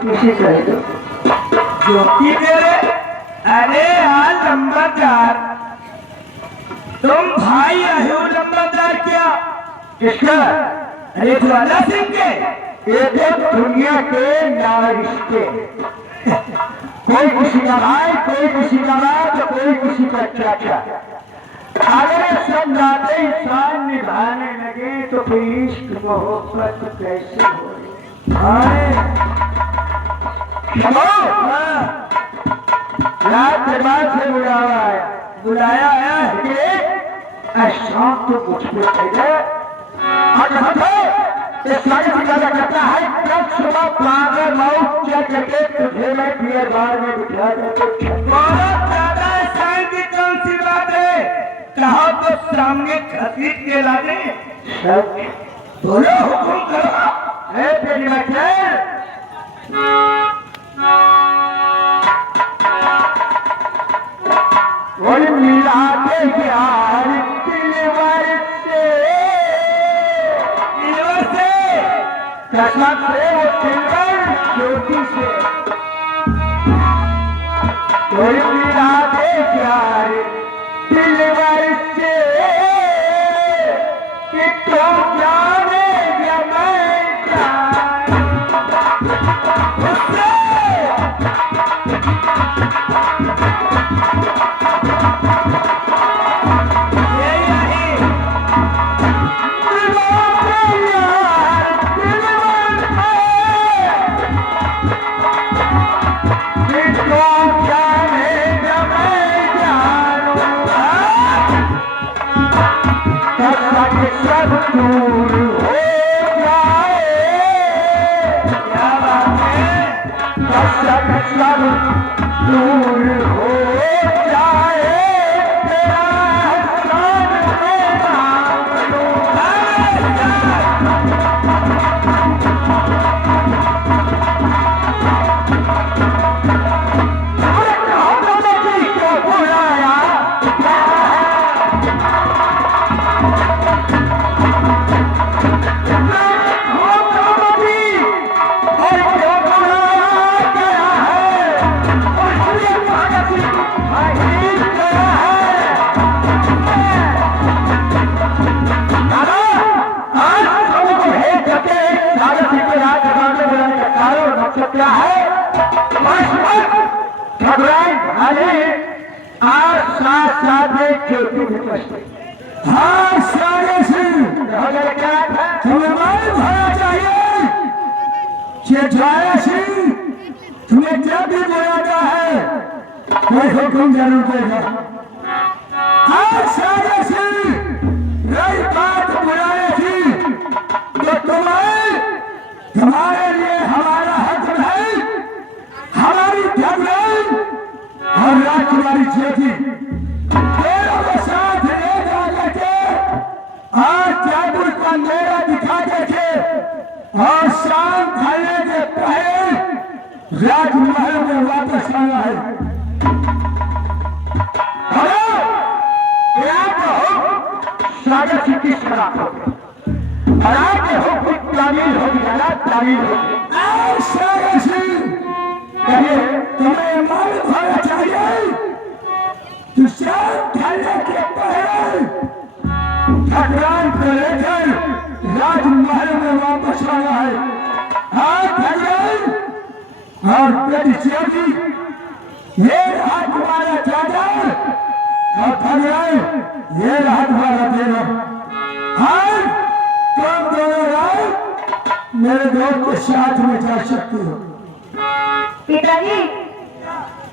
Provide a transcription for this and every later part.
किसे कहे तो ज्योति मेरे। अरे हाँ लंबादार, तुम भाई आए हो लंबादार क्या? किसका? अरे ज्वाला सिंह के। ये तो दुनिया के नारिश्ते, कोई किसी का भाई, कोई किसी का बाप, तो कोई किसी का चाचा। अगर सब नाते इंसान निभाने लगे तो फिर इश्क मोहब्बत कैसे हो? रात के बाद से बुलाया आया है शाम तो मुझ पे करता है। कब सुबह पागल मौत चल करके तुझे मैं पियर बार में बिठा बहुत ज्यादा ऐसा की कौन सी बात है? कहो तो सामने खसीद के ला दे। बोलो हुक्म करो। है तेरी मचल बोल मिला के प्यार दिलवर से कसम से वो दिलवर ज्योति से बोल मिला के प्यार दिलवर से कि तुम जाने या मैं जाने उससे सब दूर हो जाए। क्या बात है? सब दूर हो जाए। तेरा एहसान मेरा क्यों बुलाया? क्या है? घबराए आज साथ साथ ज्योति हाँ सारे सिंह क्या था? तुम्हें मालूम होना चाहिए ज्वाला सिंह, तुम्हें जब भी बुलाता है कोई हुक्म जरूर देगा। हाँ सारे सिंह, रही बात बुलाए थी तो तुम्हारे लिए हमारा हक है, हमारी धर्म और राजकुमारी ज्योति दोनों को साथ ले जाके आज जयपुर का मेला दिखा देखे और शाम ढलने के पहले राजमहल में वापस आना है। हेलो, क्या कहो? स्वागत ही किस तरह हो? राज्य हो कुछ तामील हो गया, तामील हो तुम्हें मालूम होना चाहिए कि शाम ढलने के पहले भगवान को लेकर राजमहल में वापस आना है। हाँ भगवान और जी, ये रहा तुम्हारा चाचा और भगवान ये रहा तुम्हारा देना। हाँ तुम दोनों मेरे दोस्त के साथ में जा सकती हो। पिताजी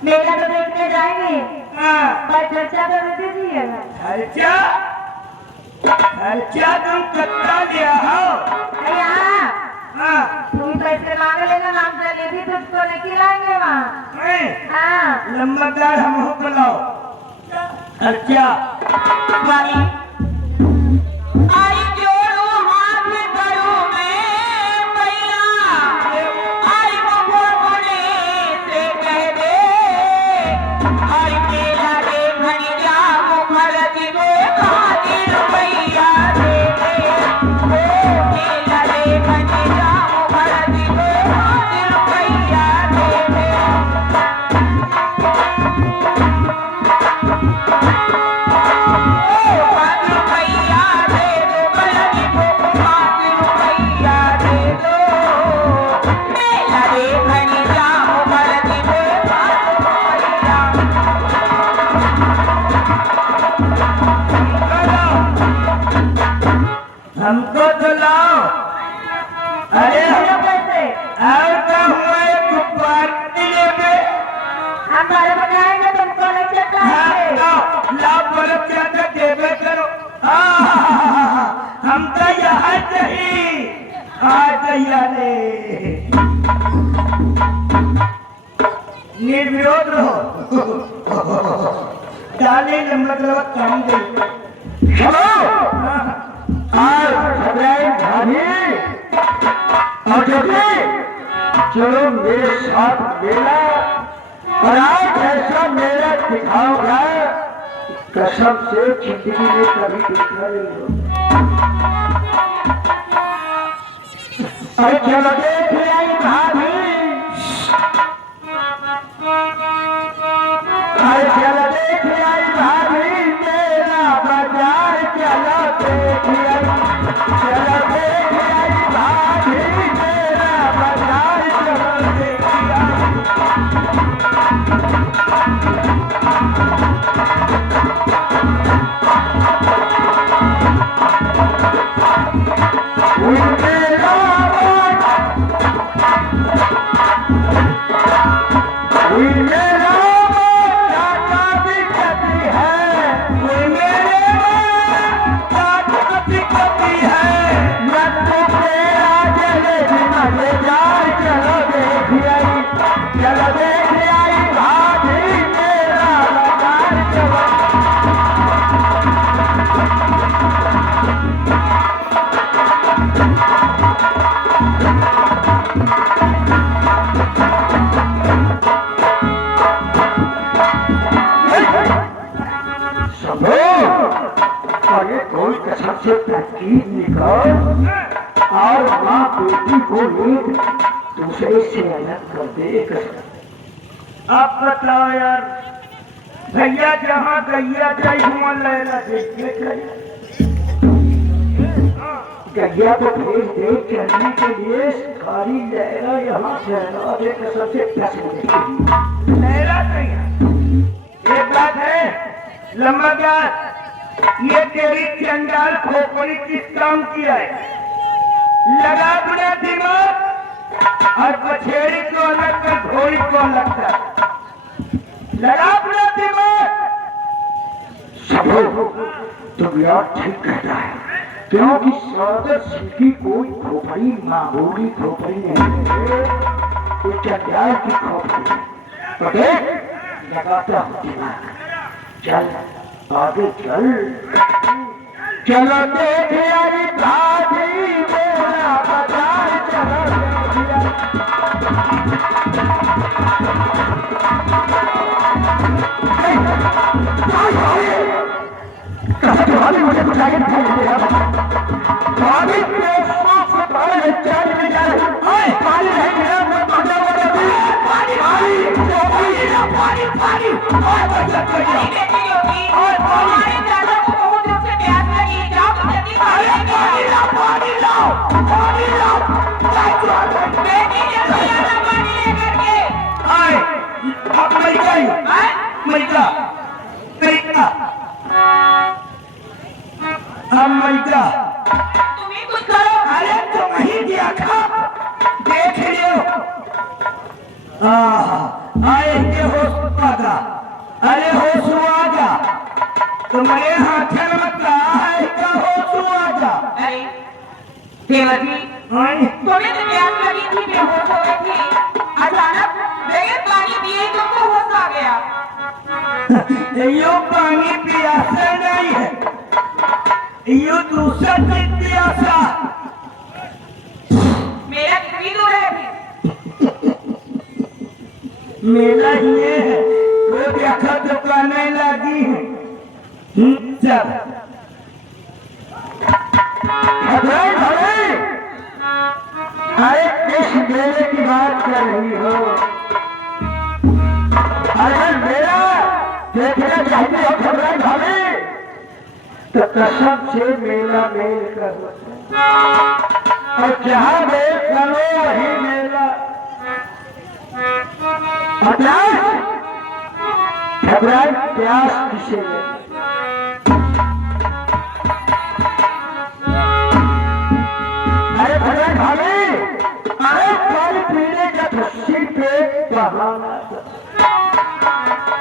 मेला तो देखने जाएंगे पर खर्चा तो दे दीजिएगा। खर्चा? खर्चा तुम कितना लिया हो? तुम पैसे मांग लेना, हम जलेबी तुमको नहीं खिलाएंगे वहाँ। हाँ लंबादार हम बुलाओ खर्चा वाली रुपया सारे बनाएंगे तुमको नहीं चटकाएंगे। लाभ बर्फ क्या देवे करो। हम तो यहाँ नहीं आ तैयारे निर्विरोध रहो। डाले मतलब कम गई। चलो आज घबराए भाभी और जल्दी चलो मेरे साथ मेला और आज ऐसा मेला दिखाओगा कसम से जिंदगी में कभी देखा नहीं हो। अरे चलो देख आई भाभी अरे चलो देख आई भाभी मेरा बाजार चलो देख आई चलो देख आई भाभी मेरा बाजार चलो देख आई सबसे तरकीब निकाल और माँ बेटी को एक दूसरे से अलग कर दे। आप बताओ यार भैया जहाँ गैया जाए हुआ लैला देखने चाहिए। गैया को भेज दे चलने के लिए खाली लहरा यहाँ शहनारे कसम से प्रश्न लहरा गैया एक बात है लंबा बात ये तेरी चंडाल खोपड़ी किस काम किया है। लगा अपना दिमाग और पछेड़ी को अलग कर घोड़ी को अलग कर। लगा अपना दिमाग। सबो तुम यार ठीक कहता है क्योंकि सादर सिंह की कोई खोपड़ी मामूली खोपड़ी नहीं है। कोई चंडाल की खोपड़ी तो देख लगाता हूँ दिमाग। चल आगे चल चलो देख यारी भाभी मेरा बाजार चलो भाभी मुझे कुछ आगे दिखाई दे रहा भाभी से बाहर चल में जा रही पानी नहीं मेरा पानी हमारे दादा को बहुत दिनों से प्यास लगी है। जाओ जल्दी पानी लाओ बेटी जल्दी आना पानी लेकर के। आए आप मरिका अमेरिका तुम्हें कुछ करो। अरे तुम ही दिया खा देख लियो। आएंगे होश पागा। अरे होश आजा तुम्हारे हाथ में कहा है क्या होश आजा। अरे देवती तुम्हें तो प्यास लगी थी बेहोश हो गई थी। अचानक बगैर पानी पिए तुमको होश आ गया। यो पानी पियासा नहीं है यो दूसरा चीज पियासा। मेरा कितनी दूर है अभी? मेला ये है वो देखा दुकानें लगी हैं। चल अरे किस मेले की बात कर रही हो। अरे मेरा देखना चाहती हो घबराई भाभी तो कसम से मेला मेल करो और जहाँ मेल करो वही मेला। घबराई प्यास किसे ले। अरे घबराई भाभी अरे पानी पीने का धस्सी पे बहाना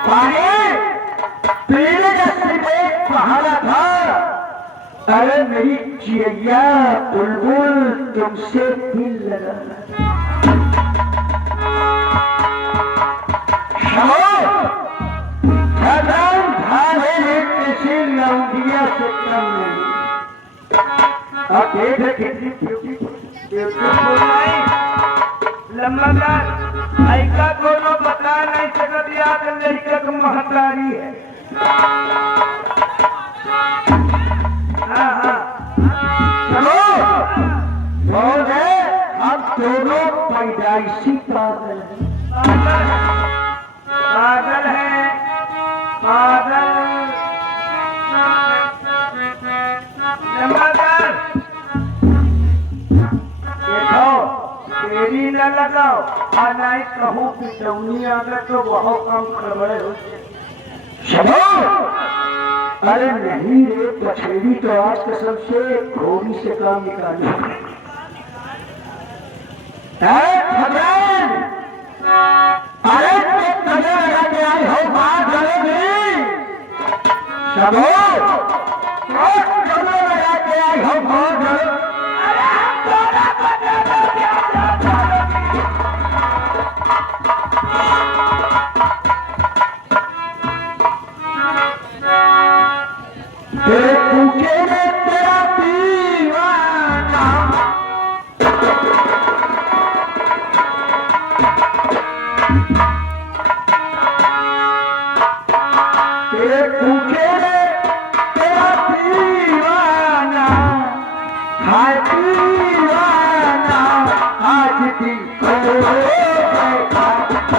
पानी पीने का सिर्फ एक बहाना था। अरे मेरी चिड़िया बुलबुल तुमसे दिल लगाना। किसी लौंडिया से कम नहीं। आप देख रहे कितनी ब्यूटीफुल नहीं लम्बादार ऐसा कोनो बता नहीं सकत याद लड़का का महतारी है। हाँ हाँ चलो बोल है हम दोनों पैदाइशी पागल पागल है पागल। लम्बादार देखो तेरी न लगाओ और नहीं कहूँ कि जौनी अगर तो बहुत कम खबरें हो। चलो अरे नहीं रे पछेड़ी तो आज कसम से घोड़ी से काम निकाली। भगवान अरे नजर लगा के आई हो बात करेगी। चलो नजर लगा के आई हो बहुत तेरे पूछे में तेरा दीवाना तेरे पूछे में तेरा दीवाना हाय दीवाना आज दिल को बैठा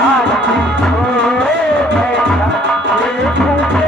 आज दिल को बैठा तेरे पूछे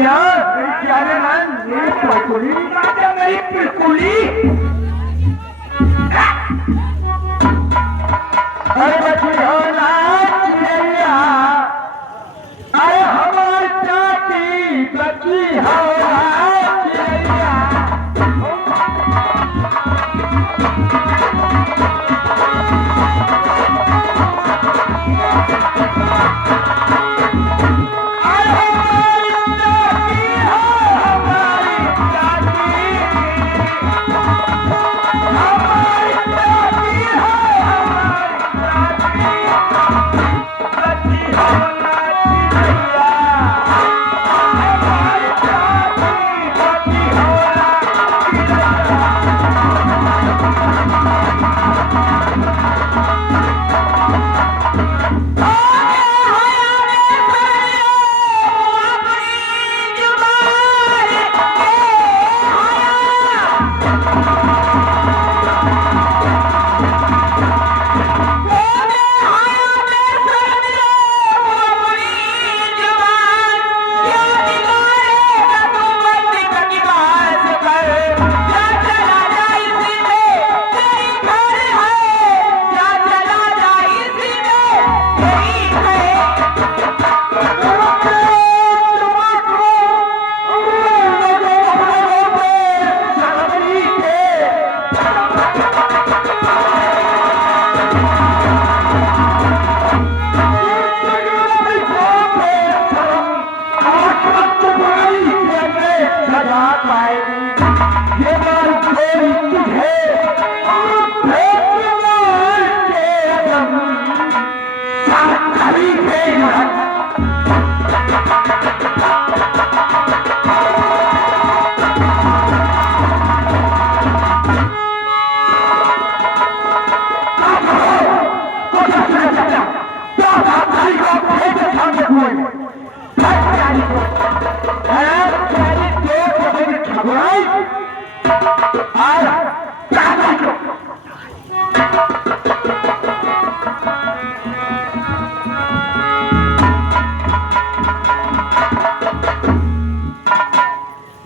जा मेरी प्यारे लाल, मेरी पिलकुली जा, मेरी पिलकुली। अरे बची हो ना चिड़ैया, अरे हमारी चाची बची हो ना चिड़ैया।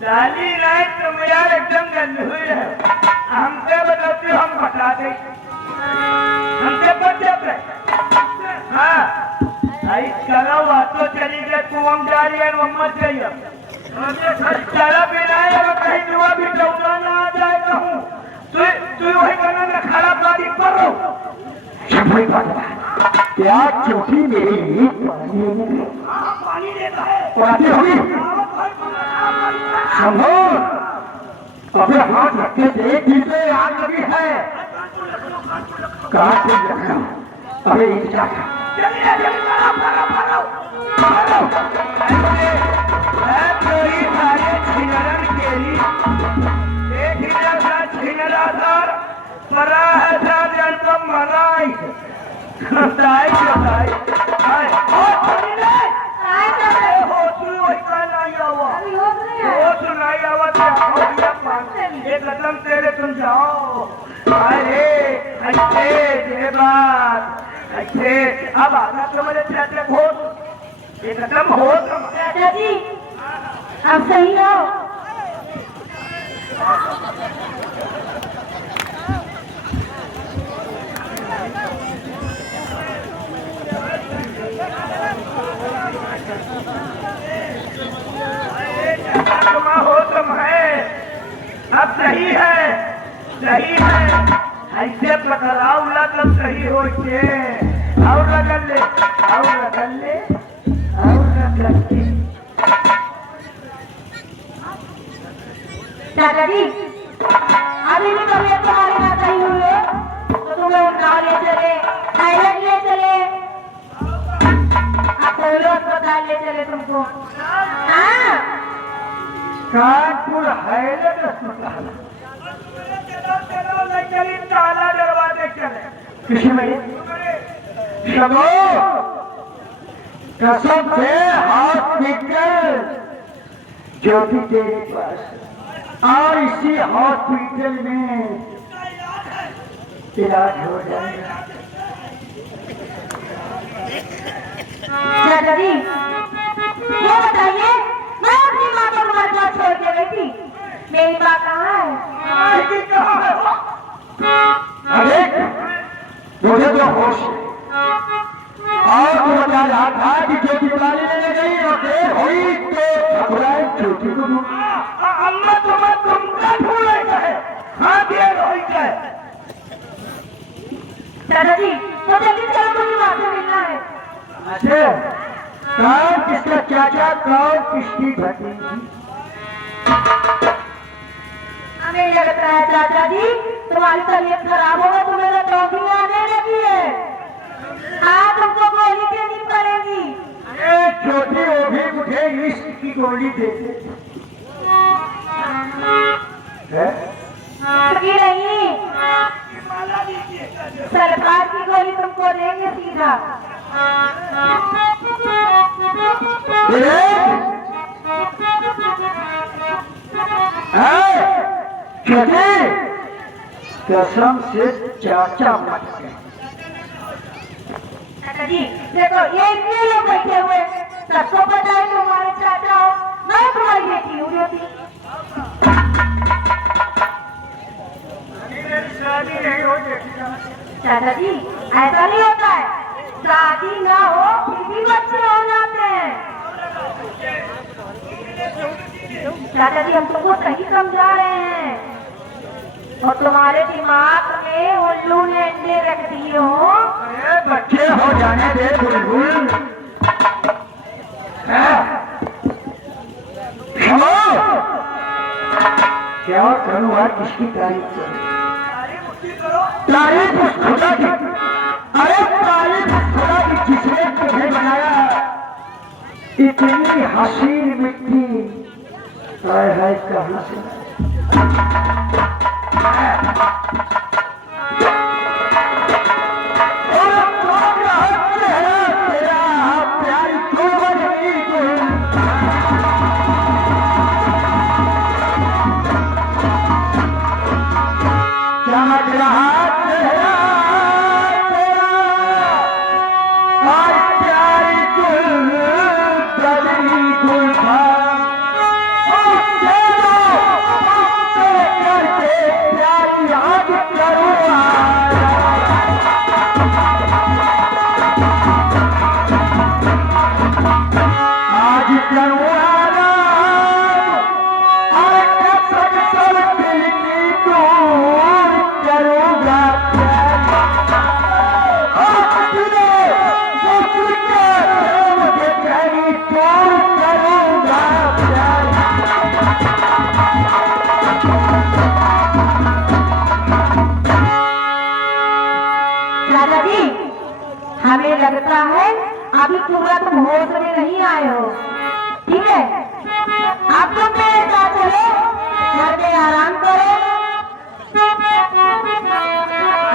डाली नहीं तुम यार एकदम गंद हुई है। हमसे बदलती हम बता दे, हमसे बच जाते। हाँ आई चला हुआ तो चली गए, तू हम जा रही है मत जाइए। चला भी नहीं है, कहीं जुआ भी डौला ना आ जाए कहूँ तू वही करना में खड़ा बारी पर रहो। क्या चौकी मेरी पानी देता है पढ़ाती होगी? समझो, अबे हाथ रखते थे, दिल में आग लगी है। काट के रखना, अबे इंतजार कर। एकदम तेरे तुम जाओ। अरे अच्छे बात अच्छे, अब आना तो मेरे चाचा हो एकदम हो। चाचा जी आप सही हो? हो तुम है, अब सही है सही है। ऐसे पकड़ाओ तब सही हो के और रगल ले और रगल ले और रगल ले। चाचा जी अभी भी तबीयत तुम्हारी ना सही हुई है तो तुम्हें उनका ले चले, थाईलैंड ले चले, अपोलो अस्पताल ले चले तुमको। हाँ कानपुर हाईलैंड अस्पताल चली ताला दरवाजे चले। किसी में चलो कसम से हॉस्पिटल ज्योति तेरे पास और इसी हॉस्पिटल में इलाज हो जाएगा। चाचा जी ये बताइए मैं अपनी यहाँ छोड़ के गई थी। मेरी माँ कहाँ है? आएगी कहाँ है वो? अरे मुझे तो होश है। और तू बता रहा था कि ज्योति बुलाने लेने गई और देर हुई तो घबराए ज्योति को ढूंढ। अम्मा तुम्हें तुमका ढूंढे गए। हाँ देर हो गए। दादाजी तो जल्दी चलो, मुझे माँ से मिलना है। अच्छा कौन किसका चाचा कौन किसकी भतीजी? हमें लगता है चाचा जी तुम्हारी तबीयत खराब होगा, तुम्हें तो टॉफी आने लगी है। हाँ तुमको गोली देनी पड़ेगी। अरे ज्योति वो भी मुझे इश्क की गोली दे दे। की नहीं, सरकार की गोली तुमको देंगे सीधा। ज्योति कसम से चाचा मत कह। चाचा जी देखो ये इतने लोग बैठे हुए, सबको पता है तुम्हारे चाचा हो, मैं तुम्हारी बेटी हूँ ज्योति। शादी नहीं हो जाती। चाचा जी ऐसा नहीं होता है, शादी ना हो फिर भी बच्चे हो जाते हैं। चाचा जी हम तुमको सही समझा रहे हैं और तुम्हारे दिमाग में उल्लू ने अंडे रख दिए हो। अरे बच्चे हो जाने दे बुलबुल। क्या करूँ और किसकी तारीफ करूँ? तारीफ उस खुदा की। अरे तारीफ उस खुदा की जिसने तुम्हें बनाया। इतनी हसीन मिट्टी है कहाँ से? दादाजी हमें लगता है अभी पूरा तुम होश में नहीं आए हो, ठीक है? अब तुम मेरे साथ चलो, घर पे आराम करो।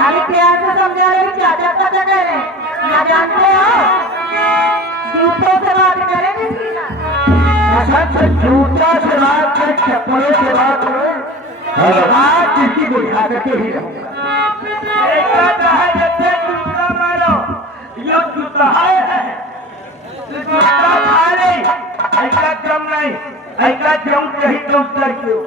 अभी प्यार से समझा रहे चाचा चाचा कह रहे ना, जानते हो जूतों से बात करेंगे सीधा। जूता से बात कर, चप्पलों से बात करो। आज किसी को उठा करके ही रहूंगा। जूता मारो, ये जूता है, जूता खा नहीं, ऐसा कम नहीं, ऐसा जम कहीं तो उतर क्यों?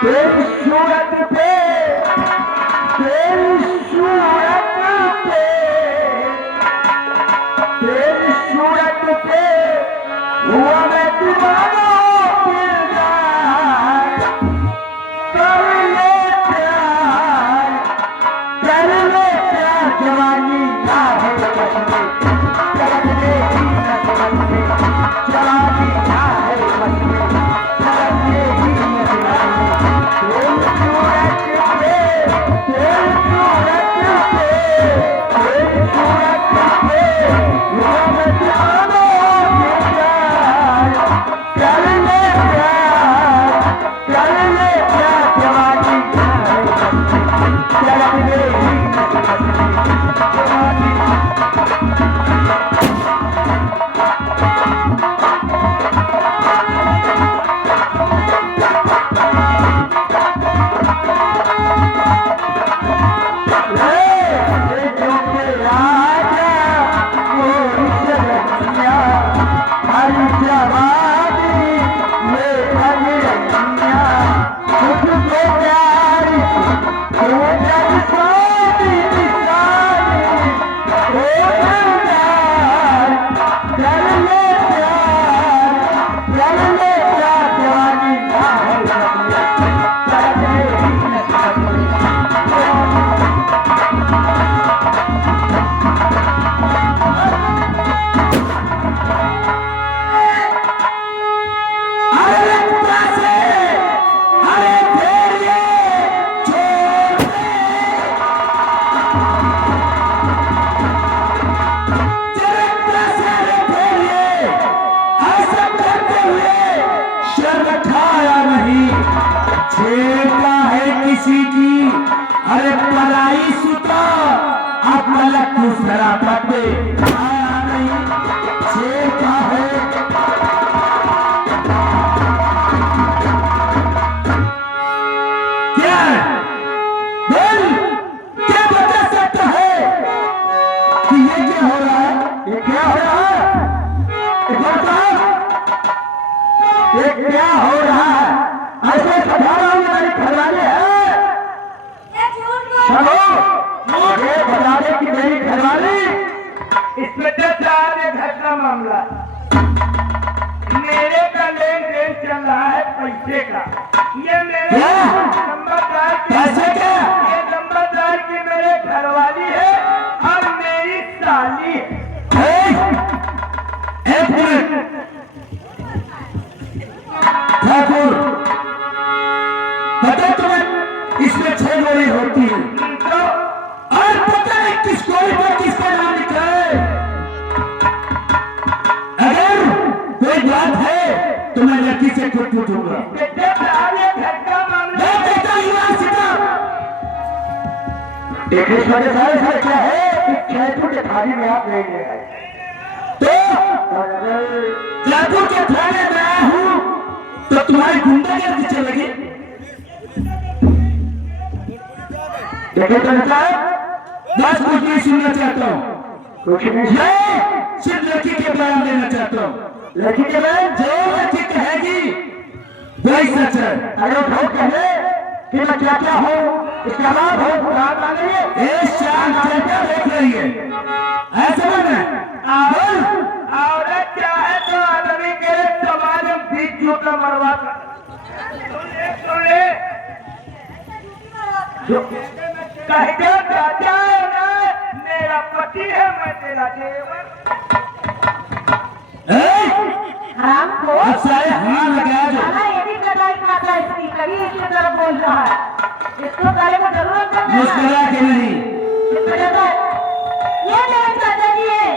तेरी सूरत पे, तेरी सूरत पे, तेरी सूरत पे हुआ मैं दीवाना। कर ले प्यार, कर ले प्यार, जवानी ना है बस में, कर ले ही न समझ में, जवानी ना है बस में, कर ले ही न समझ में। तेरी सूरत पे, तेरी सूरत पे, तेरी सूरत पे हुआ मैं दीवाना। कर ले प्यार, कर ले प्यार, जवानी ना है बस में, कर ले ही न समझ में, जवानी। होता है किसी की अरे पराई सुता अब पलक दूसरा पते आया नहीं शेर का है क्या बोल क्या बता सकता है कि ये क्या हो रहा है ये क्या हो रहा है ये क्या हो रहा है ऐसे सजा रहा हूं मेरी घरवाले है चलो मुझे बता दे कि मेरी घरवाली इंस्पेक्टर साहब ये घर का मामला मेरे का लेन देन चल रहा है पैसे का ये मेरे क्या? नंबरदार की कैसे क्या? ये नंबरदार की मेरे घरवाली है और मेरी साली है एक मिनट ठाकुर पता तुम्हें इसमें 6 गोली होती है तो और पता नहीं किस गोली पर किसका नाम लिखा है अगर कोई बात है तो मैं लड़की से खुद पूछूंगा इंस्पेक्टर साहब ये घर का मामला मैं कहता हूं यहाँ सीधा देखिए सारे सारे क्या है कि जयपुर के थाने में आप नहीं ले आए तो जयपुर के थाने में आया हूँ तो तुम्हारी गुंडागर्दी चलेगी देखिए तो साहब बस कुछ नहीं सुनना चाहता हूँ कुछ नहीं मैं सिर्फ लड़की के बयान देना चाहता हूँ लड़की के बयान जो लड़की कहेगी वही सच है अरे वो कहे कि मैं क्या क्या हूँ इसका लाभ हो लाभ मांगेंगे ये शाम क्या क्या देख रही है ऐसा बना औरत चाहे तो आदमी के समाज में बीच जूता मरवा सुन ले कह दो चाचा है ना मेरा पति है मैं तेरा देवर हराम को अब सारे हाँ लगाया जो साला ये भी कलाई खाता है इसकी कभी इसकी तरफ बोल रहा है इसको गाले में जरूरत नहीं है मुस्कुरा के नहीं ये मेरे चाचा जी है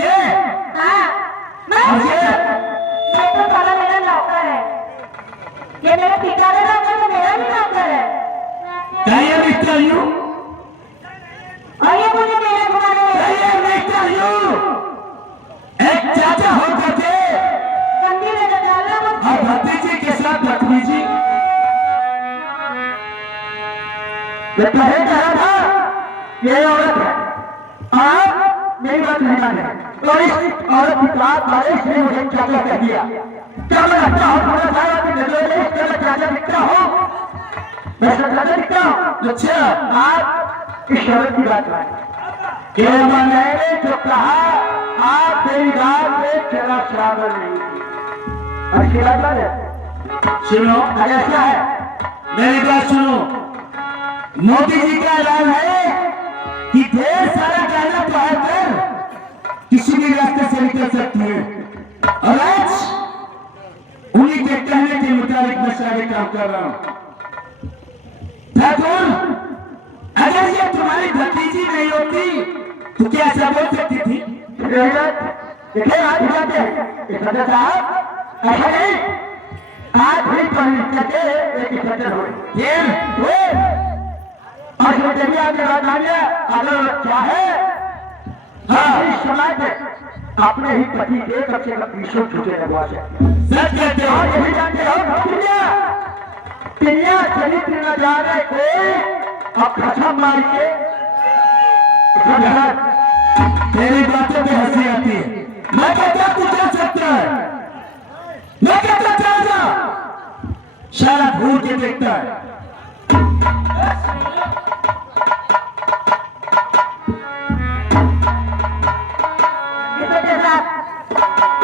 ये हाँ मैं और ये तो साला मेरा नौकर है ये मेरे पिता का नौकर है मेरा भी नौकर है क्या ये मिस्टर यू और ये मुझे मेरे घुमाने क्या ये मिस्टर यू एक चाचा हो करके गंदी नजर डालना मत और भतीजे के साथ बदतमीजी ये कहे कहा था ये औरत है आप मेरी बात नहीं माने और इस औरत की बात बारिश ने मुझे चाचा कह दिया क्या मैं लगता हूँ थोड़ा सा कि नजर में क्या मैं चाचा दिखता हूँ मैं चाचा दिखता हूँ अच्छा आप इस औरत की बात माने कि मैंने जो कहा आप मेरी बात में चला शामिल नहीं अच्छी बात है सुनो ऐसा है मेरी बात सुनो मोदी जी का ऐलान है कि ढेर सारा गहना पहनकर किसी भी रास्ते से निकल सकती है और आज उन्हीं के कहने के मुताबिक मैं सारे काम कर रहा हूं ठाकुर अगर ये तुम्हारी भतीजी नहीं होती तो क्या ऐसा बोल सकती थी देखिए आज जाते हैं साहब ऐसा नहीं आज भी करके एक सदस्य हुए और जो जब आपने बात मानिए अगर क्या है हाँ इस समाज में अपने ही पति के कम से कम 20 छूटे लगवा से सच कहते हो और यही जानते हो पिलिया चरित्र न जाने को अब खसम मार के तेरी बातों में हंसी आती है मैं कहता तू जा सकता है मैं कहता चल जा सारा घूर के देखता है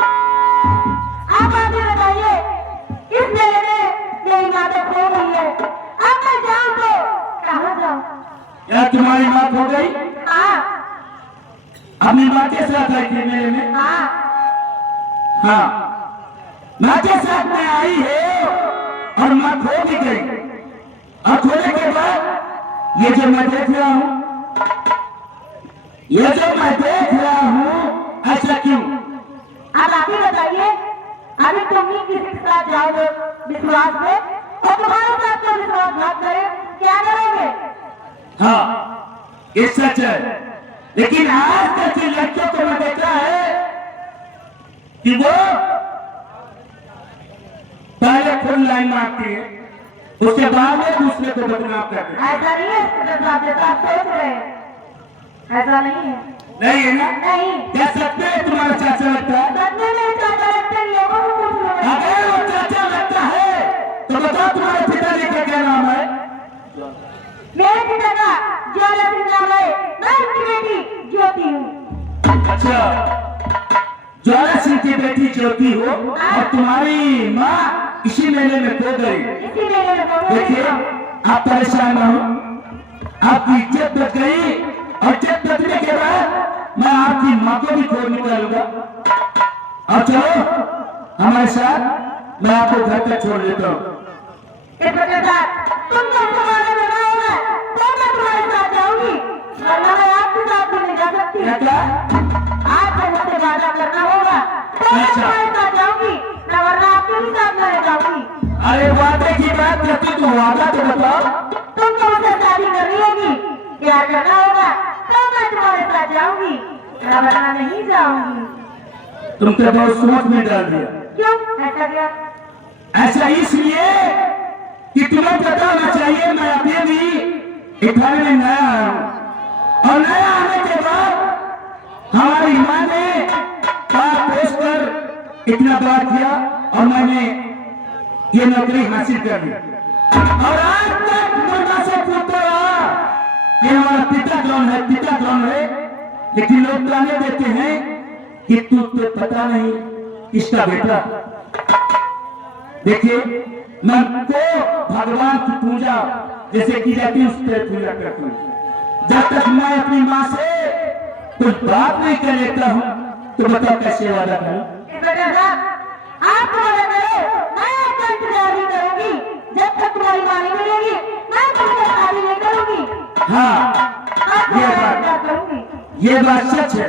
आप आगे बताइए इस मेले में मेरी माँ तो खो गई है अब मैं जाऊँ तो कहाँ जाऊँ क्या तुम्हारी बात हो गई हाँ अपनी माँ के साथ आई थी मेले में हाँ हाँ माँ के साथ में आई है और माँ खो भी गई और खोने के बाद ये जो मैं देख रहा हूँ ये जो मैं देख रहा हूँ ऐसा क्यों अब आप ही बताइए अभी तुम ही किसी के साथ जाओगे विश्वास में तो तुम्हारे साथ पर विश्वासघात करे क्या करोगे? हाँ ये सच है, लेकिन आज तक की लड़कियों को मैं देखा है कि वो पहले खुद लाइन मारती है, उसके बाद में दूसरे को बदनाम करते हैं। ऐसा नहीं है इंस्पेक्टर साहब जैसा आप सोच रहे हैं, ऐसा नहीं है। नहीं है ना? नहीं, क्या सत्य है तुम्हारा चाचा लगता है? सत्य में चाचा लगते हैं, लोगों को पूछ लो। अगर वो चाचा लगता है तो बताओ तुम्हारे पिताजी का क्या नाम है? मेरे पिता का ज्वाला सिंह नाम है, मैं उनकी बेटी ज्योति हूँ। अच्छा, ज्वाला सिंह की बेटी ज्योति हो और तुम्हारी माँ इसी मेले में खो गई। इसी मेले में खो गई। देखिए आप परेशान न हो, आपकी इज्जत बच गई और इज्जत बचने के बाद मैं आपकी माँ को भी खोज निकालूंगा। और चलो हमारे साथ, मैं आपको घर तक छोड़ देता हूँ। इंस्पेक्टर साहब, तुम जब समाने में होगा तो मैं तुम्हारे साथ जाऊंगी, वरना मैं आपके साथ भी नहीं जा सकती। क्या? आज से मुझसे वादा करना होगा तो मैं तुम्हारे साथ जाऊंगी, न वरना आपके भी साथ नहीं जाऊंगी। अरे वादे की बात करती तो वादा तो बताओ। तुमको मुझसे शादी करनी होगी, प्यार करना होगा तो मैं तुम्हारे साथ जाऊंगी, न वरना नहीं जाऊंगी। तुम तो बहुत सोच में डाल दिया। क्यों ऐसा क्या? ऐसा इसलिए कि तुम्हें पता होना चाहिए मैं अभी भी इटाली में नया आया हूँ, और नया आने के बाद हमारी माँ ने पाप पेश कर इतना बड़ा किया और मैंने ये नौकरी हासिल कर ली। और आज तक मुर्गा से पूछता रहा कि हमारा पिता कौन है, पिता कौन है, लेकिन लोग कहने देते हैं कि तू तो पता नहीं किसका बेटा। देखिए मैं को भगवान की पूजा जैसे की जाती है उस पर पूजा करता हूँ। जब तक मैं अपनी माँ से कुछ बात नहीं कर लेता हूँ तो बताओ कैसे वादा करूँ? इंस्पेक्टर साहब, आप वादा करो, मैं आपका इंतजार ही करूंगी, जब तक तुम्हारी माँ नहीं मिलेगी मैं तुमसे शादी नहीं करूंगी। हाँ ये बात सच है,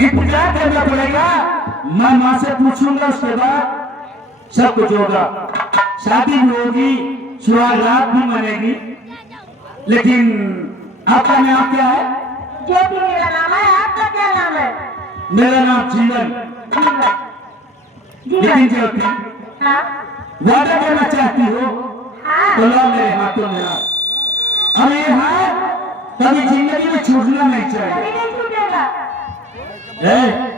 इंतजार करना पड़ेगा। मैं माँ से पूछूंगा, उसके बाद सब कुछ होगा, शादी भी होगी, सुहागरात भी मनेगी। लेकिन आपका नाम क्या है? ज्योति मेरा नाम है, आपका क्या नाम है? मेरा नाम जीवन। जीवन। लेकिन ज्योति, हाँ? वादा करना चाहती हो हाँ। तो लो मेरे हाथों में हाथ। और ये हाथ कभी जिंदगी में छूटना नहीं चाहिए। कभी नहीं छूटेगा। है?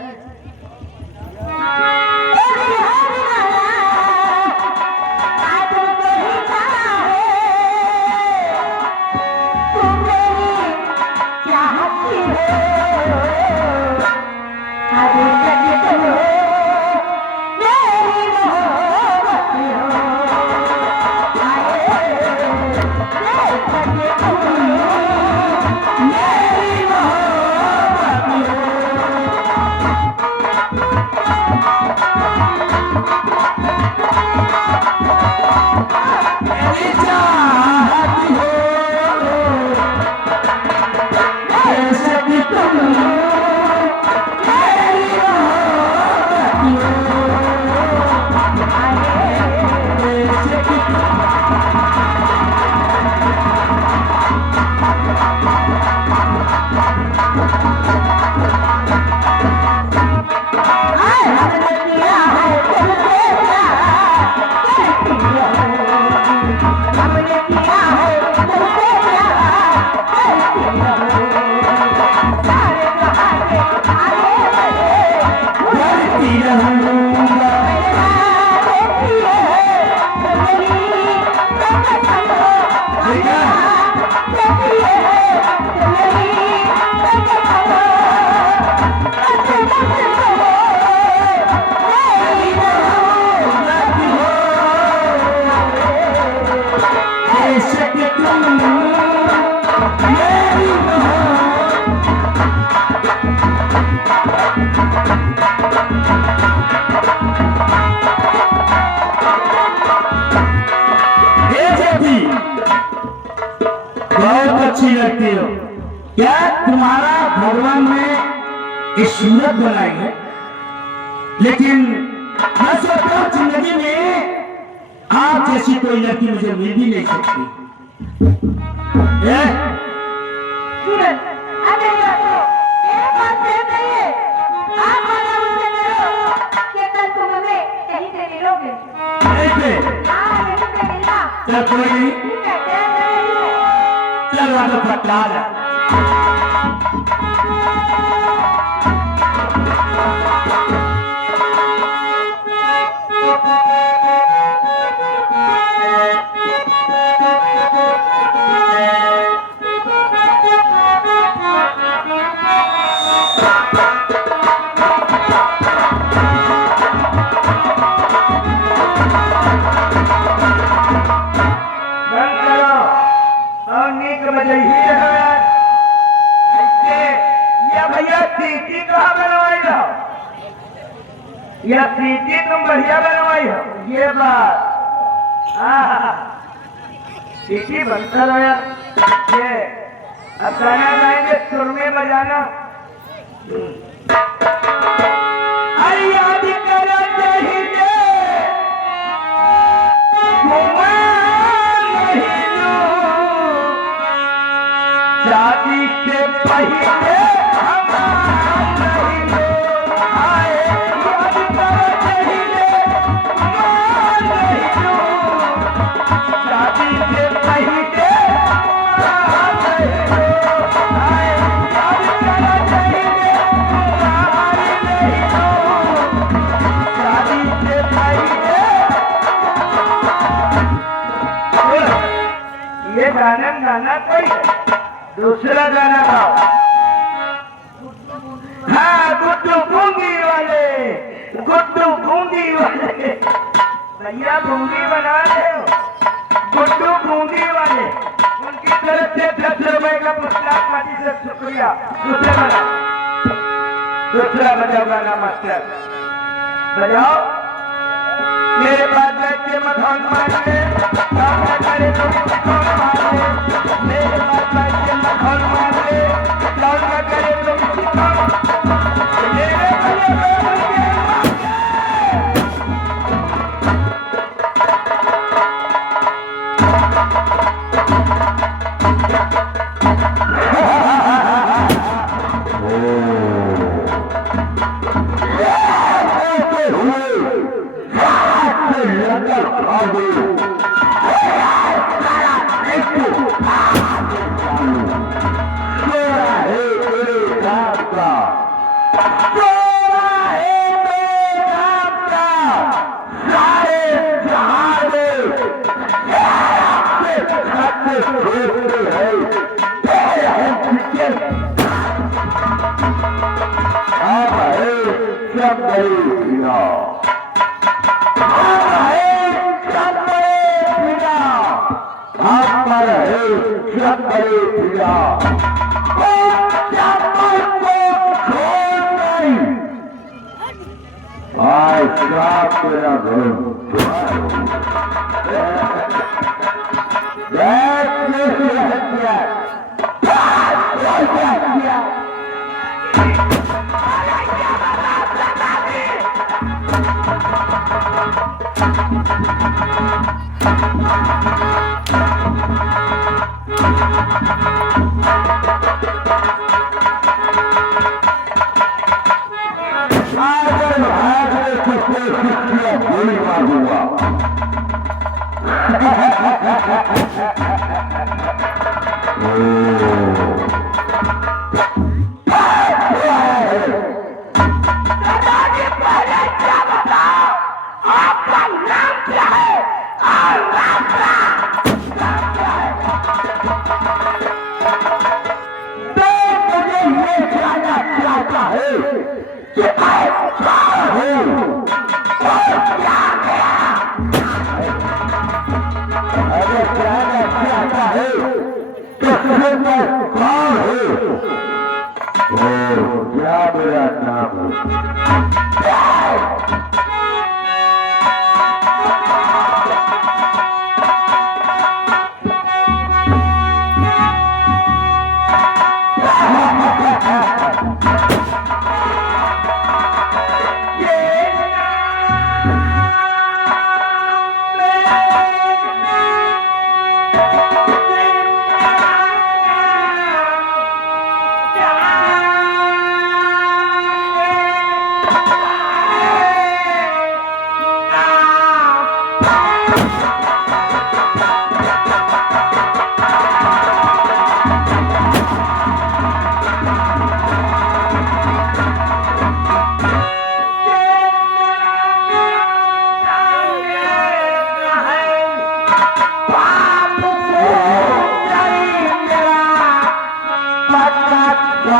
बहुत अच्छी लगती हो। क्या तुम्हारा भगवान ने इस सूरत बनाई है, लेकिन मैं सोचता हूँ जिंदगी में आप जैसी कोई लड़की मुझे मिल भी नहीं सकती। सूरज, अरे ये बात सही नहीं है। आप वादा मुझसे करो कि कल तुम हमें कहीं से मिलोगे। हाँ, कहीं से मिलना। चल कोई नहीं, ठीक है, नहीं है। चल वहां तो पटना है। यह सीटी तुम बढ़िया बनवाई हो, ये बात। सीटी बनता रहो यार। ये अब गाना गाएंगे, सुर में बजाना। याद करो चाहिए शादी से पहले ये गाना गाना कोई दूसरा गाना गाओ। हाँ, गुड्डू बूंदी वाले, गुड्डू बूंदी वाले भैया, बूंदी बना दे। गुड्डू बूंदी वाले, उनकी तरफ से 10 रुपए का पुरस्कार। माजी से शुक्रिया। दूसरा बजाओ गाना मास्टर, बजाओ। मेरे पास बैठ के मखौल मारे, काम न करे तो मखौल मारे। मेरे पास बैठ के मखौल मारे, काम न करे तो मेरे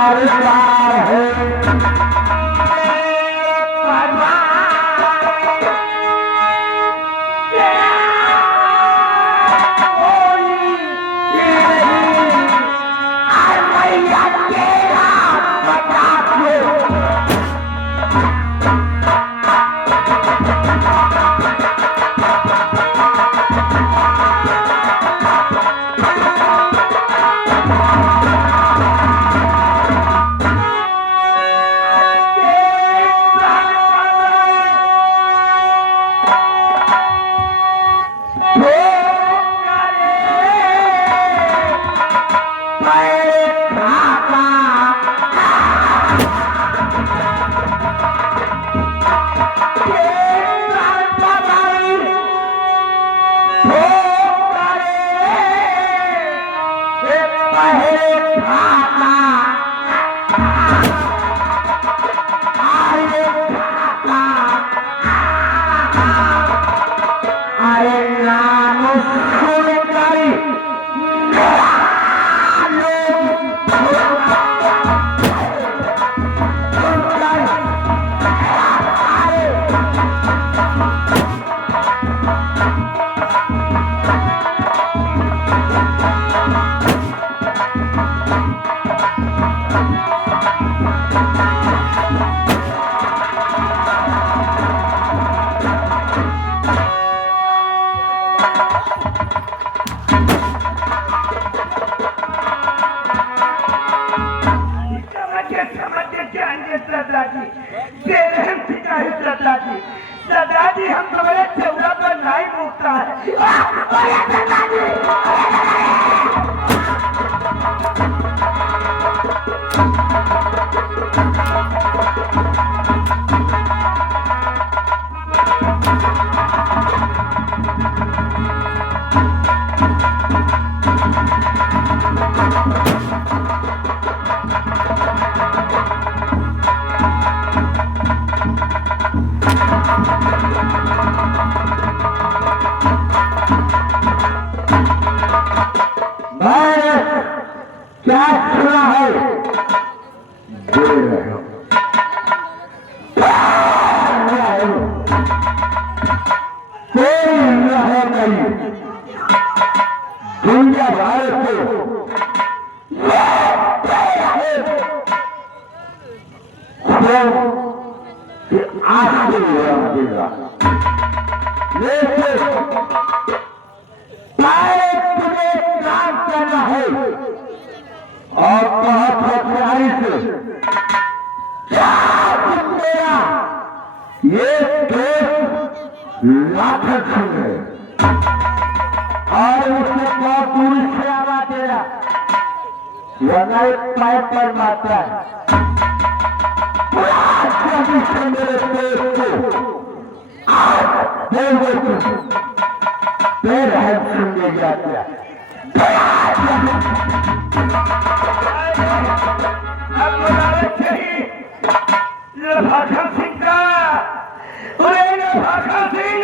सरकार है। दादाजी हम तुम्हारे चौरा पर नहीं मुकता है। क्या सुना है बोल रहे हो कोई रहे नहीं दुनिया भर से आज देगा लेकिन तुम्हें काम करना है और बहुत हथियारी से मेरा ये केस लाखन सिंह है और उससे बहुत दूर से आवा तेरा वह पाइप पर मात्रा है मेरे पेट को पैर है सुनने जाता भाषा सिंह का भाषा सिंह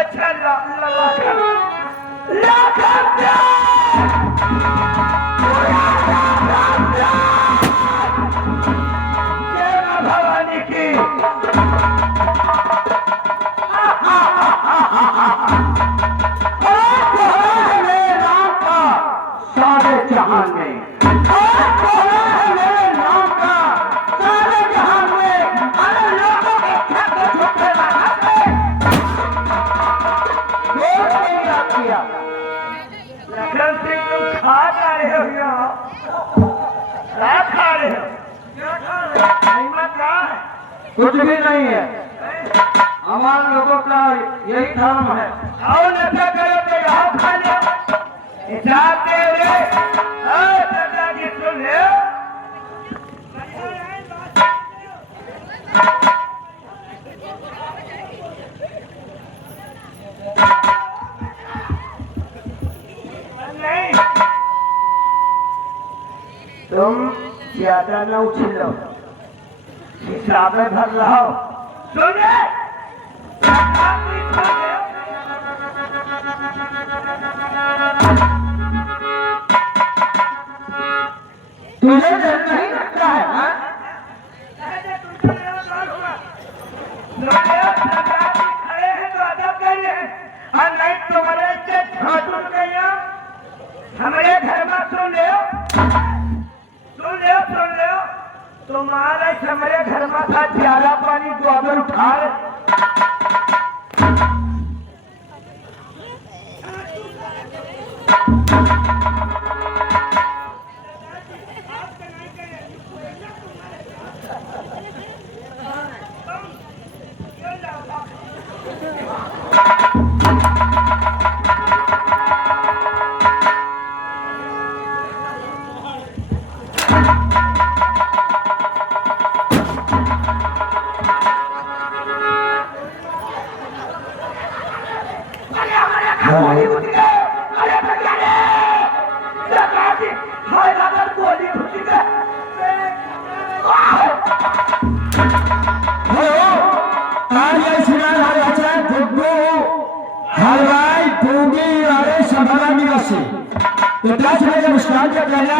अच्छा भवानी की सारे जहान में लखन सिंह तुम खा जा रहे हो क्या खा रहे हो हिम्मत क्या है कुछ भी नहीं है हमारे लोगों का यही धर्म है और नशा करो तो यहाँ खा लो हिसाब दे रे दादाजी सुन ले नहीं तुम ज्यादा न उछलो हिसाब में भर रहो सुने तुझे डर नहीं लगता है हाँ? खड़े हैं तो अदब करिए और नहीं तुम्हारे से झाटून गई हमारे घर में सुन ले तुम्हारे हमारे घर में था ज्यादा पानी गोबर उठा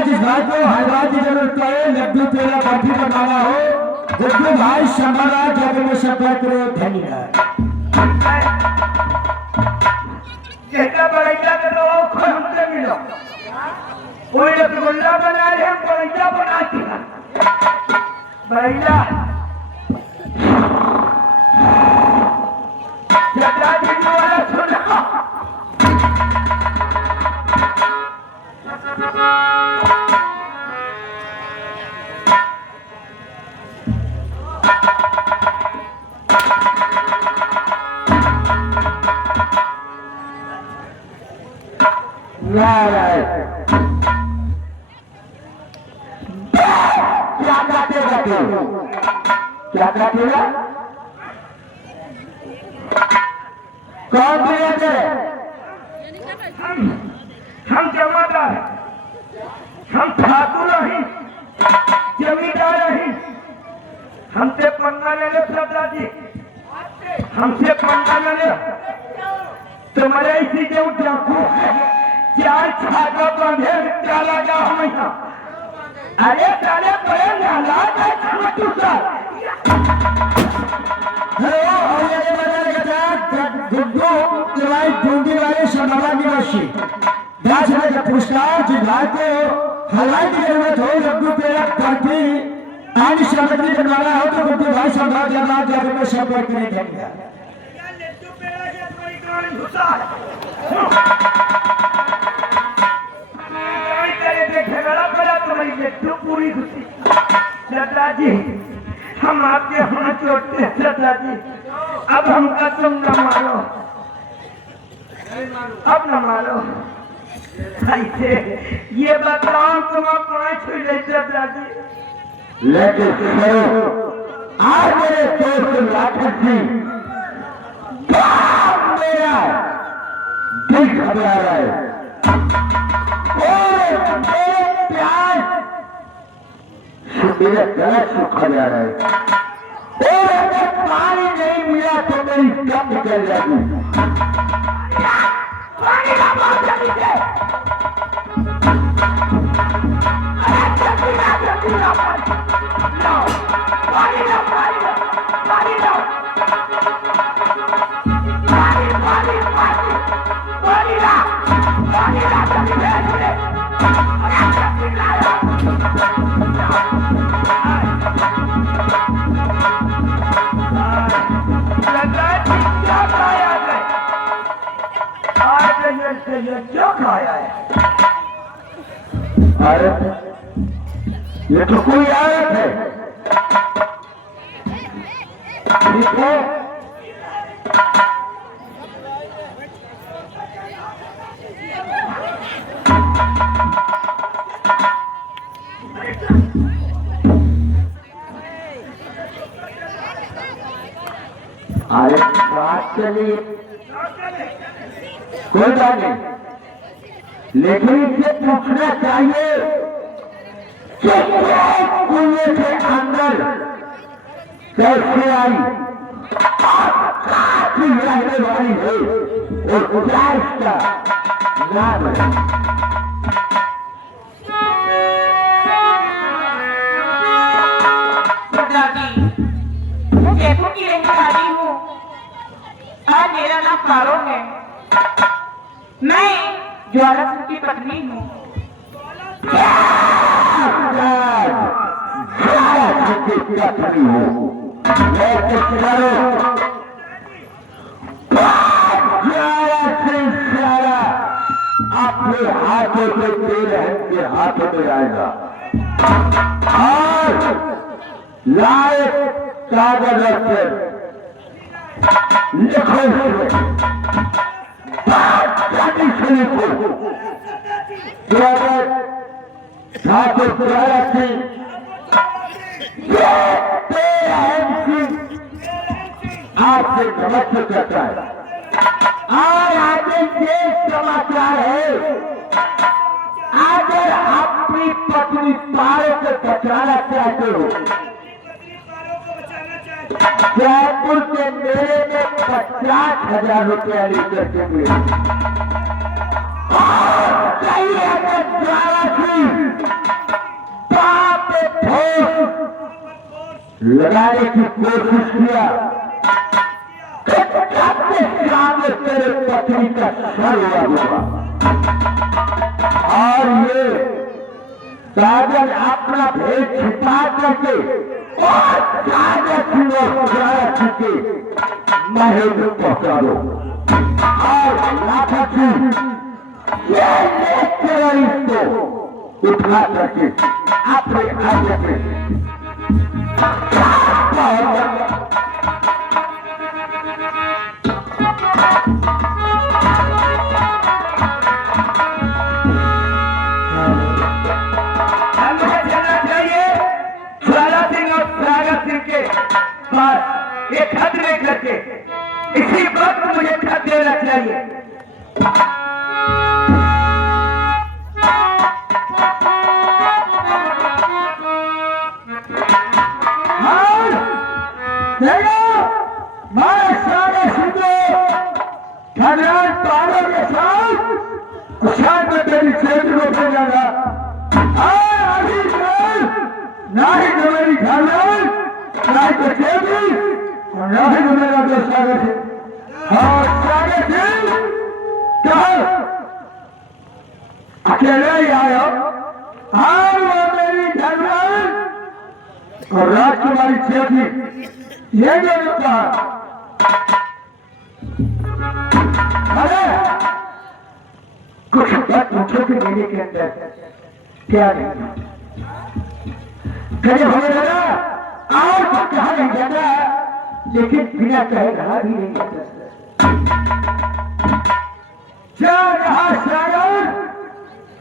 जिस भाई को हैदराबाद की जरूरत पड़े लड्डू पेड़ा बर्फी बनाना हो गुड्डू भाई संभाला जब में सफर करो धन्यवाद कहता बड़ैया के तो हमसे मिलो कोई रसगुल्ला बना रहे हम बड़ैया बनाती हैं बड़ैया जटा जी वाला सुना क्या काटेगा कौन हम जमादार हम ठाकुर नहीं जमींदार नहीं हमसे पंगा ले लो सरदार जी हमसे पंगा ले लो तुम्हारे इसी जो डाकू चार छाता बंधे डाला जा हमेशा अरे साले बड़े नालायक है छोटू सर का पुरस्कार जिस भाई को हलवाई की जरूरत हो लड्डू पेड़ा बर्फी आदि सामग्री बनवाना हो तो गुड्डू भाई संभाल जमात जाकर में संपर्क नहीं करेगा पूरी खुशी सरदार जी हम आपके हाथ जोड़ते हैं सरदार जी अब हमका तुम न मारो अब न मारो ऐसे ये बताओ तुम पांच हुई ले सरदार जी लेकिन आज मेरे दोस्त राकेश जी मेरा दिल घबरा रहा है मेरा गला सूखा जा रहा है और अगर पानी नहीं मिला तो मेरी दम निकल जाएगी पानी का बहुत जल्दी से जल्दी लो पानी लो पानी लो क्या खाया है अरे ये तो कोई आयत है ठीक है अरे बात चलिए कोई बात नहीं लेकिन इसे पूछना चाहिए कि कुएं के अंदर कैसे आई काफी रहने वाली है और क्या इसका नाम है मेरा नाम पारो है। मैं ज्वाला सिंह की पत्नी हूँ। अपने हाथों से तेरे के हाथों में आएगा और लाए कागज रखते लिखो ठाकुर प्यारा सिंह आपसे नमस्ते करता है और आगे ये समाचार है, अगर अपनी पत्नी पारो को बचाना चाहते हो, जयपुर के मेले में 50,000 रुपया लेकर के मिले लगाने की कोशिश किया, सामने तेरे पत्नी का सर हुआ और ये कागज अपना भेद छिपा करके और कागज चुके महल में पहुंचा दो और लाठा इसको उठा करके अपने आगे में एक खत लिख करके इसी वक्त मुझे खत देना चाहिए। भगवान पारो के साथ शायद में तेरी चेत को भेजागा और अभी ना ही तो मेरी खानदान ना ही तो चेती और ना ही तो मेरा जो स्वागत है और स्वागत है कहा अकेले ही आयो और वो मेरी खानदान और राजकुमारी चेती ये जो कहा अरे कुछ बात पूछो कि मेरे के अंदर क्या नहीं कहे हो लगा और तो कहा नहीं जाता लेकिन बिना कहे रहा भी नहीं जाता क्या रहा शायर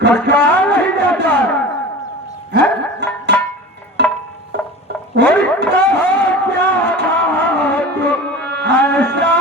कहा नहीं जाता है और कहा क्या बात ऐसा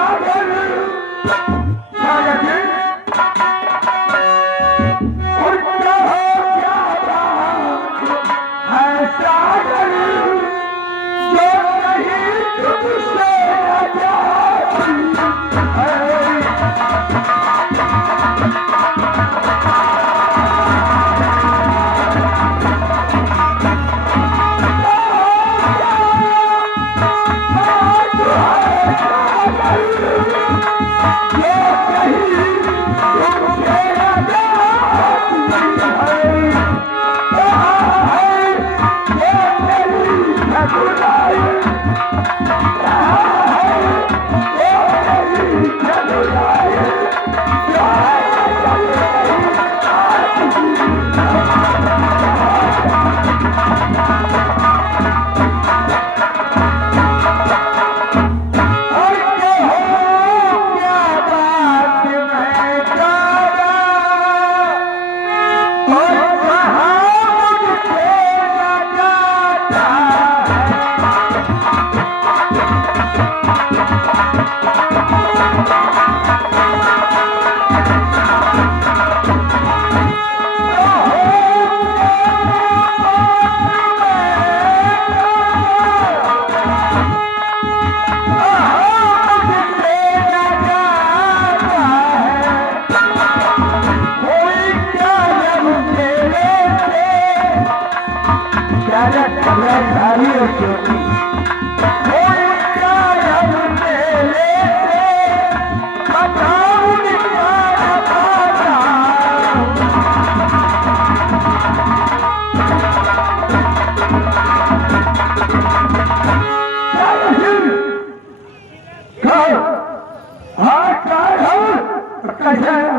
कैसे आया?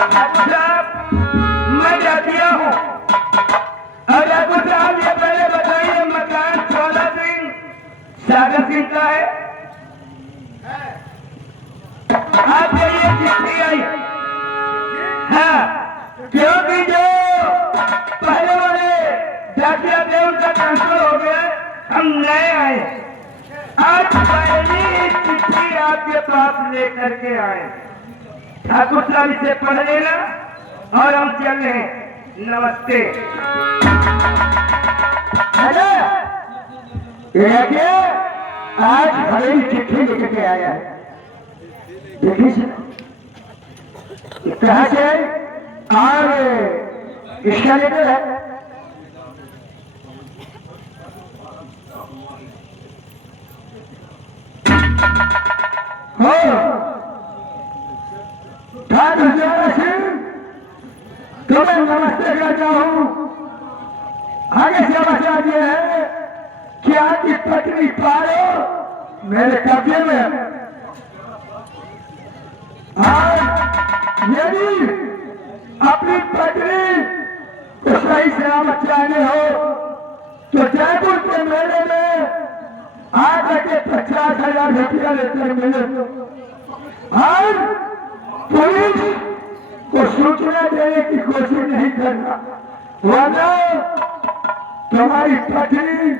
अच्छा मैं जातिया हूँ। और ठाकुर साहब ये पहले बताइए मकान 14 दिन सागर सिंह का है। आपके लिए चिट्ठी आई। हाँ, क्योंकि जो पहले वाले जातिया थे उनका ट्रांसफर हो गया, हम नए आए। आज पहली चिट्ठी आपके पास लेकर के आए। ठाकुर साहब इसे पढ़ लेना और हम चल रहे हैं। नमस्ते। देखिए आज बड़ी चिट्ठी लिख के आया है। देखिए कहाँ से आई और इसका लेटर है। तो मैं नमस्ते करता हूँ। आगे समाचार ये है कि आपकी पत्नी पारो मेरे कब्जे में है। आज यदि अपनी पत्नी को सही सलामत चाहने हो तो जयपुर के मेले में आकर के 50,000 रुपया लेकर मिले और पुलिस को सूचना देने की कोशिश नहीं करना, वरना तुम्हारी पत्नी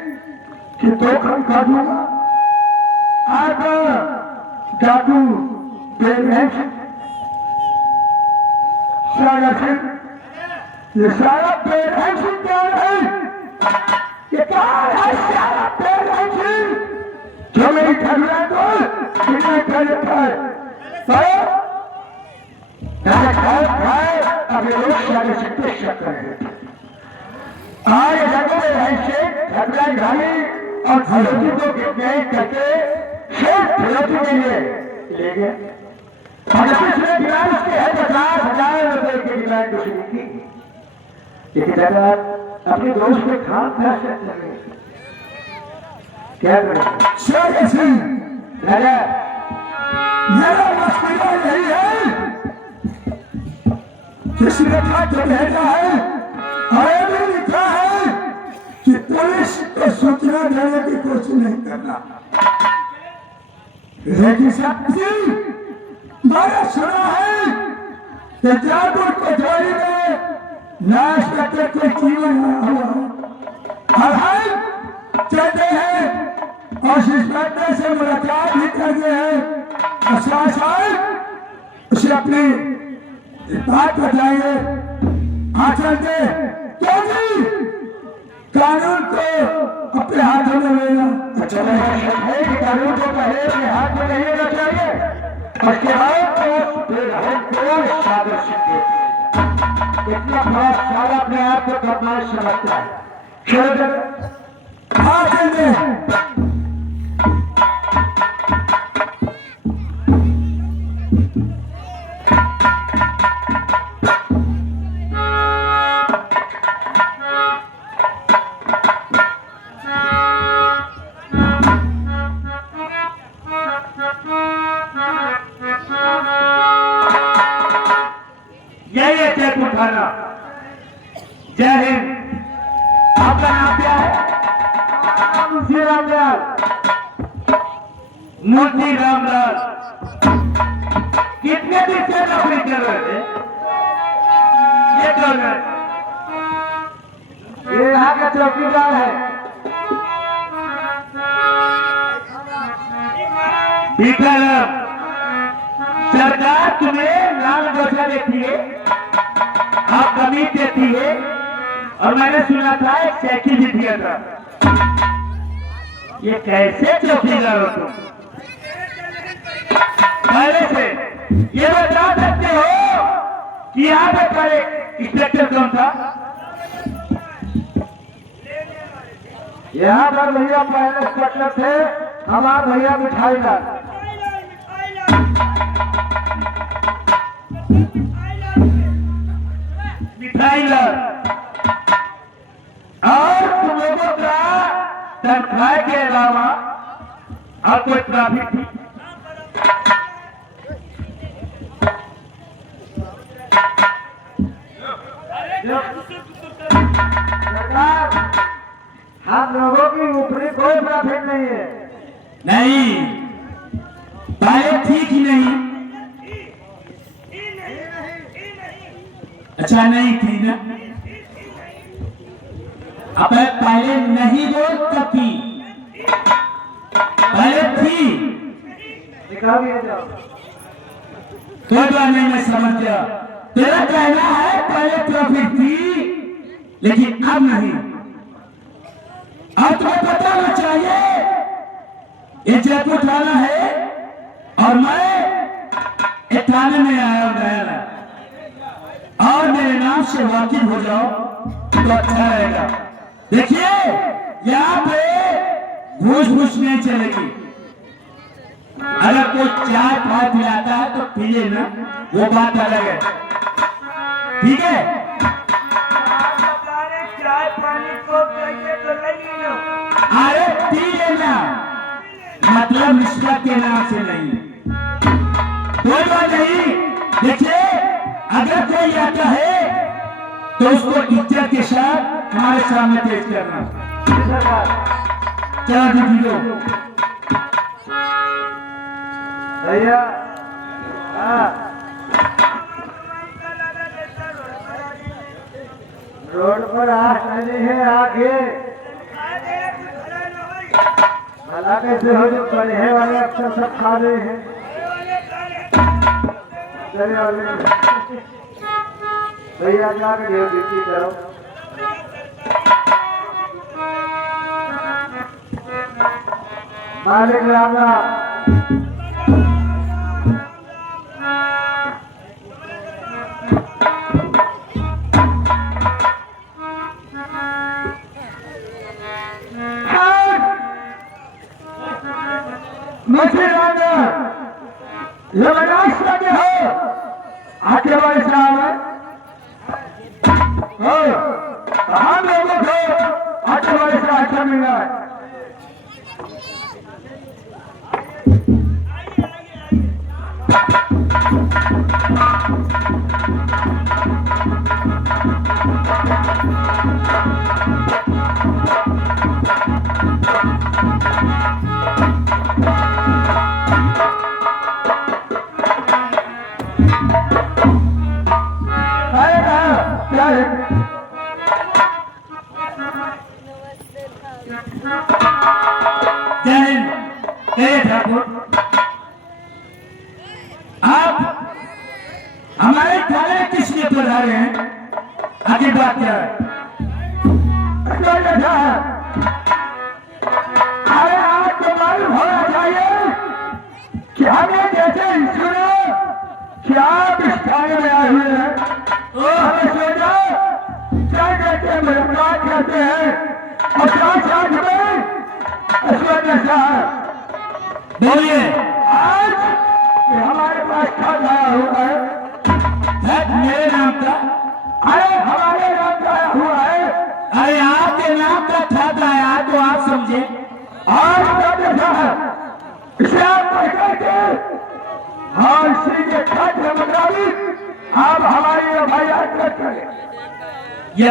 की धोखम कर दूंगा। आप जादू सारा सिंह, ये सारा पेड़ सिंह क्या है? ये क्या है? सारा पेड़ सिंह जो मेरी ठगला को कितना कर देता है। अभी लोग सारे सिक्के शक करेंगे। आज जगह ऐसे ठगला घाली और फिरोजी को गए करके शेख फिरोजी के लिए ले गए। पिछले डिमांड उसके है 50,000 रुपए की डिमांड उसने की। लेकिन दादा अपने दोस्त पे खाम खा सकते हैं, क्या करें? दादा मेरा मसला यही है, किसी ने कहा जो भेजा है और लिखा है कि पुलिस को सूचना देने की कोशिश नहीं करना। लेकिन मैंने सुना है कि जयपुर कोतवाली में नाश करके कोई जीवन हुआ और हम कहते हैं और इंस्पेक्टर से मुलाकात भी करते हैं और साथ उसे अपनी बात बताएंगे। आचरण क्योंकि कानून को अपने हाथों में लेना अच्छा है कि कानून को पहले अपने हाथ में नहीं लेना चाहिए, उसके बाद इतना बड़ा सारा अपने आप को बदमाश समझता है। जय हिंद। आपका नाम क्या है? मुंशी रामलाल। मुंशी रामलाल कितने दिन से नौकरी कर रहे थे? ये कौन है? ये यहाँ का चौकीदार है। विक्रम, सरकार तुम्हें लाल गोचा देती है, आप कमीज देती है और मैंने सुना था एक साइकिल भी दिया था। ये कैसे चौकीदार हो तुम? पहले से ये बता सकते हो कि यहाँ पे पहले इंस्पेक्टर कौन था? यहाँ पर भैया पहले इंस्पेक्टर थे हमारे भैया मिठाईलाल। मिठाईलाल और तुम लोगों का तनख्वाह के अलावा और कोई ट्रैफिक थी? फिर नहीं है? नहीं, पहले थी कि नहीं? अच्छा नहीं थी ना? अब पहले नहीं बोल तब थी, पहले थी। दिखा भी जाओ। कोई बात नहीं, मैं समझ गया। तेरा कहना है पहले तो फिर थी, लेकिन अब नहीं। अब तुम्हें पता होना चाहिए ये जयपुर थाना है और मैं एक थाने में आया गया, और मेरे नाम से वाकिफ हो जाओ तो अच्छा रहेगा। देखिए यहाँ पे घूस घूस नहीं चलेगी। अगर कोई चाय पाय पिलाता है तो पी लेना, वो बात अलग है, ठीक है? चाय पानी को कैसे तो नहीं लो। अरे पी लेना, मतलब रिश्वत के नाम से नहीं। कोई बात नहीं। देखिए अगर कोई आता है तो उसको इज्जत के साथ हमारे सामने पेश करना। चलो दीदी भैया रोड पर आठ नहीं है आगे भला कैसे हो जो पढ़े वाले अक्सर सब खा रहे हैं। भैया जाकर ड्यूटी करो। मालिक राजा जबरदस्त लगे हो आके वाले साहब हम लोगों को आके वाले से अच्छा मिल रहा है। आप हमारे थाने किस लिए पधारे हैं? आगे बात क्या है? अरे आपको मालूम होना चाहिए कि हमने जैसे ही सुना कि आप इस थाने में आए हुए हैं तो हमें सोचा क्या कहते हैं मुलाकात करते हैं और साथ में साहब बोलिए आज हमारे पास खत आया हुआ है। मेरे नाम का? अरे हमारे नाम का आया हुआ है। अरे आपके नाम का खत आया तो आप समझे। और इसे आप पढ़ करके और इसी के खत के मुताबिक आप हमारी FIR दर्ज करें।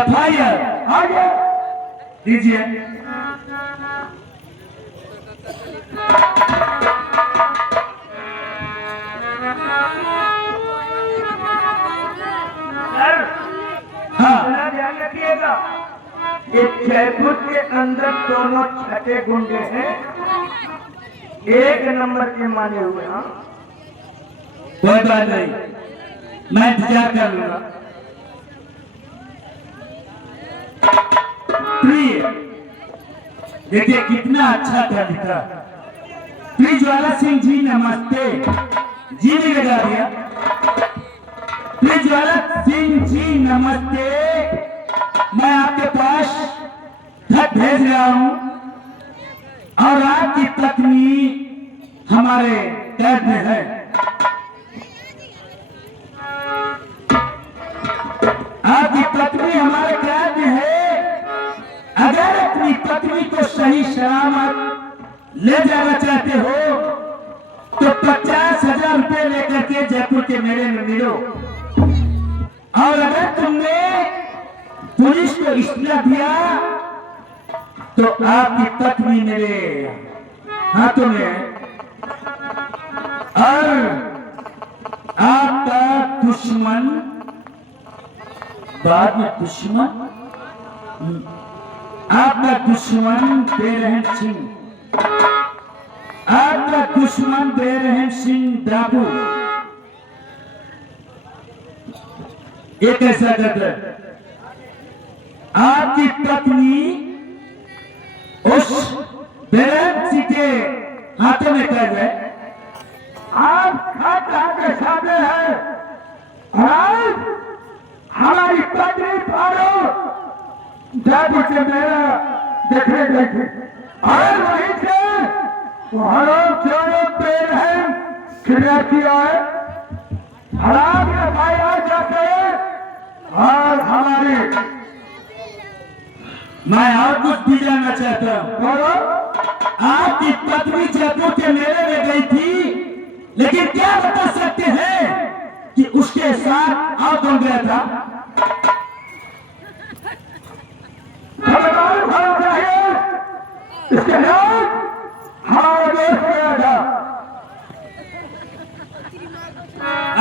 FIR आगे दीजिए। हाँ ध्यान रखिएगा ये जयपुर के अंदर दोनों छठे गुंडे हैं, 1 नंबर के माने हुए। हाँ कोई बात नहीं, मैं इंतजार कर लूंगा। प्रिय देखिए कितना अच्छा था लिखा। प्रिय ज्वाला सिंह जी नमस्ते, जी भी लगा दिया। प्रिय ज्वाला सिंह जी नमस्ते, मैं आपके पास खत भेज रहा हूं और आपकी पत्नी हमारे कैद में है। आपकी पत्नी हमारे कैद में है। अगर अपनी पत्नी को सही सलामत ले जाना चाहते हो तो 50,000 रुपए लेकर के जयपुर के मेले में मिलो। और अगर तुमने पुलिस को इत्तला दिया तो आपकी पत्नी मेरे हाथों में है और आपका दुश्मन बाद में दुश्मन आपका दुश्मन बेरहम सिंह आपका दुश्मन बेरहम सिंह डाकू ये कैसा करता है? आपकी पत्नी उस बेरहम सिंह के हाथों में कर है। आप खाता के सामने है और हमारी पत्नी पारो जादू के मेरा देखने गई थी और वहीं से हमारा चारों पेड़ है क्रिया किया है हराम ने पाया जाते हैं और हमारी मैं और कुछ भी जानना चाहता हूँ। बोलो आपकी पत्नी जादू के मेले में गई थी, लेकिन क्या बता सकते हैं कि उसके साथ और कौन गया था? खबरदार होना चाहिए इसके साथ हमारा दोस्त गया था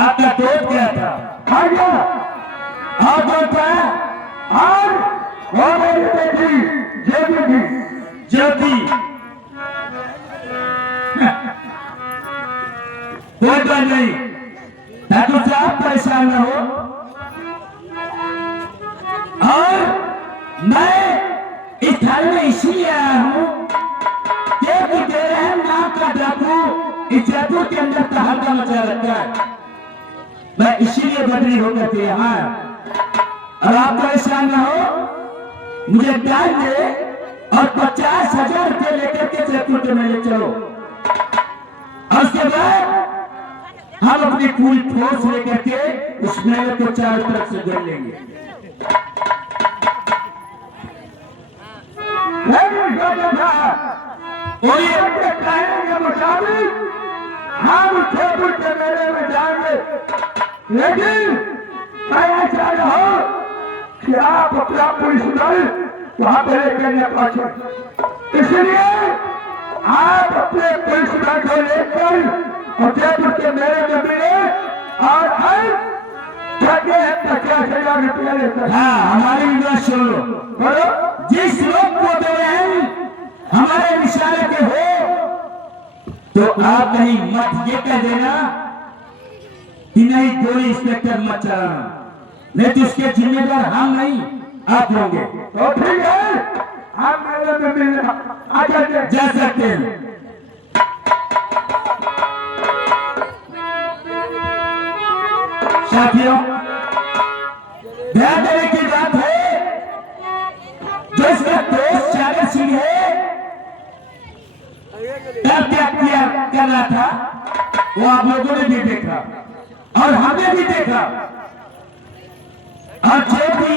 आपका दोस्त गया था आ गया और कौन था? और वो मेरी बेटी जेबी थी ज्योति। कोई बात नहीं, दादू साहब परेशान न हो। और मैं इस थाल में इसीलिए आया हूँ क्योंकि बेरहम नाम का डाकू इस जादू के अंदर तहलका मचा रखा है। मैं इसीलिए बदली होकर के यहाँ और आप परेशान न हो। मुझे टाइम दे और 50,000 रुपये लेकर के जयपुर के मेले चलो और उसके बाद हम अपनी पूरी फोर्स लेकर के उस मेले को चारों तरफ से घेर लेंगे। और ये कहने के मुताबिक हम जयपुर के मेले में जाएंगे लेकिन मैं ऐसा न हो कि आप अपना पुलिस दल वहां पर लेकर न पहुंचे इसलिए आप अपने पुलिस दल को लेकर और जयपुर के मेले में मिले और हर 50,000 रुपया लेकर हाँ, हमारी भी बात सुन लो। बोलो जिस लोग को बेरहम हमारे निशाने के हो तो आप कहीं मत ये कह देना कि नहीं गोली इंस्पेक्टर मत चलाना, नहीं तो इसके जिम्मेदार हम नहीं आप होंगे। तो ठीक है हम मेले में मिलने आ जाते जा सकते हैं। साथियों, ध्यान देने की बात है जो इसका दोस्त सागर सिंह है तब क्या किया कर रहा था वो आप लोगों ने भी देखा और हमने भी देखा। और जो भी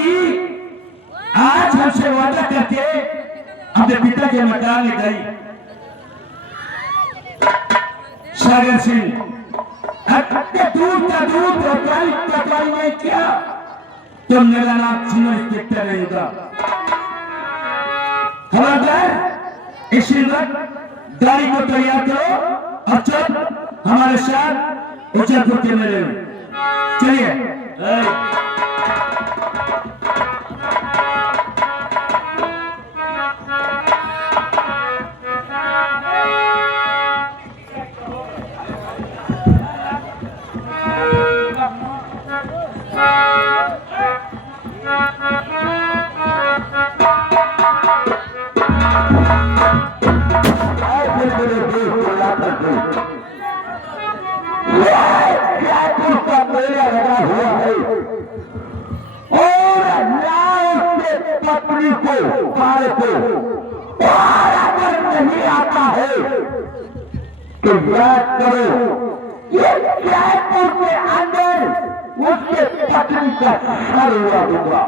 आज हमसे वादा करके अपने पिता के मकान में गई सागर सिंह दूर का दूर और में क्या तुम मेरा नाम सीनियर इंस्पेक्टर रहेगा। खबरदार इसी वक्त गाड़ी को तैयार करो और चल हमारे साथ उजयपुर के मेले में चलिए। जयपुर का मेला लगा हुआ है और न्याय से पत्नी को पार को और अगर नहीं आता है तो याद करो ये जयपुर के अंदर उसके पत्नी का सर हुआ होगा।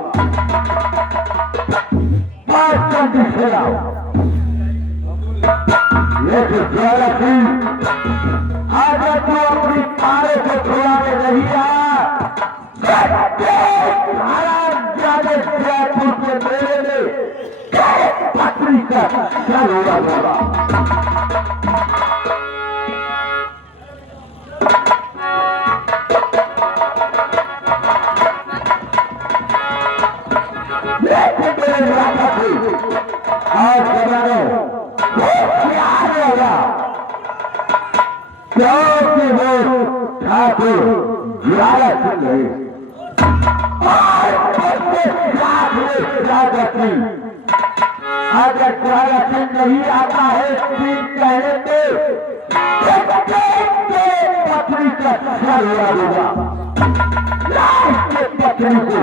लेकिन ज्वाला सिंह अगर तू अपनी तारे को छुड़ाने नहीं आया जयपुर के मेले में पत्नी का ज्यादा सुन रहे अगर ज्यादा सिंह नहीं आता है तीन कहने पे पत्नी का सर उड़ा दूंगा लाश के पत्नी को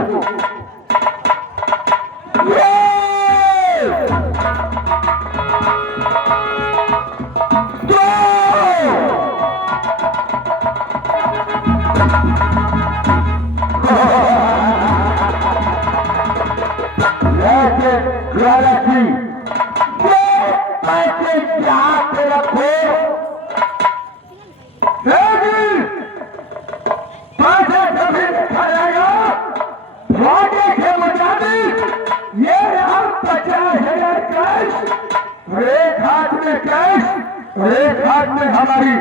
एक हाथ में हमारी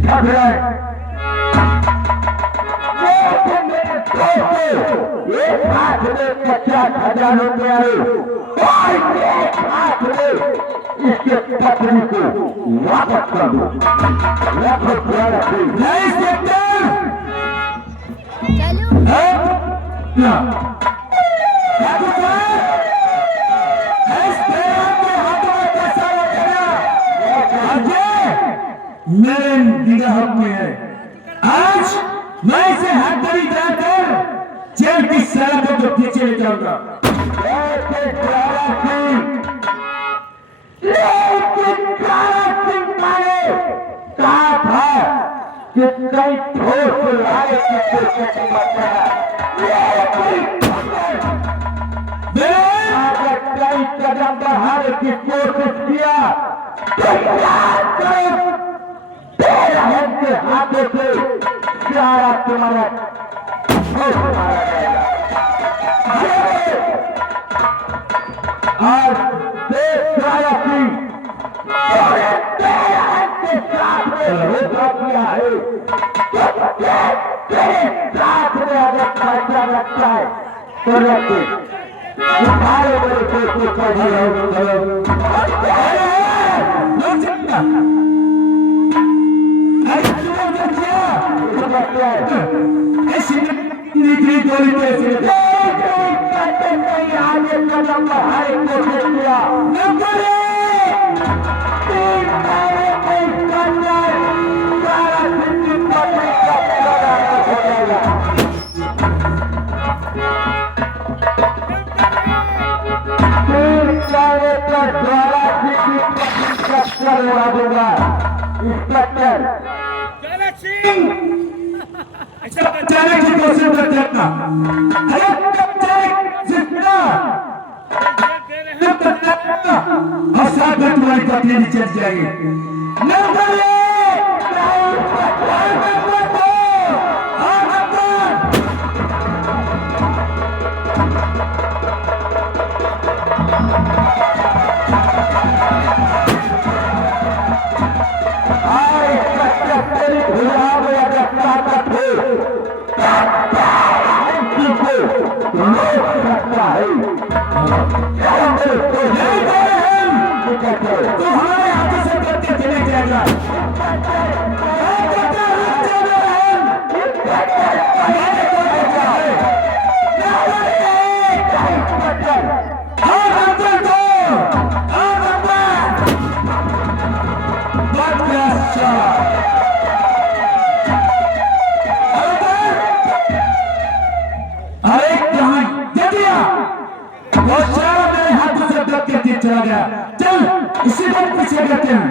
घबराए एक हाथ में 50,000 रुपया और एक हाथ में इसके पत्नी को वापस कर दो। नहीं सकते मेरे निगाह में है। आज मैं इसे हाथरी जाकर जेल की सलाखों को पीछे ले जाऊंगा। लेकिन काला सिंह मारे कहा था कि कई ठोस लाए की कोशिश मत करना। अगर कई कदम बढ़ाने की कोशिश किया तो याद करो के हाथों से सारा तुम्हारा मारा जाएगा। आज देश सारा की के साथ में धोखा किया है तेरे साथ में अगर फैसला रखता है तो रखे तुम्हारे मेरे को निकली गोली कैसे आगे कदम बढ़ाने की कोशिश किया इंस्पेक्टर ऐसा बचाने की कोशिश कर सकता और साथ में तुम्हारी पत्नी भी चल जाएगी। तुम्हारे हाथों से करके चले जाएगा। अरे कहाँ दे दिया वो सारा मेरे हाथों से चला गया। चल इसी बात पीछे करते हैं।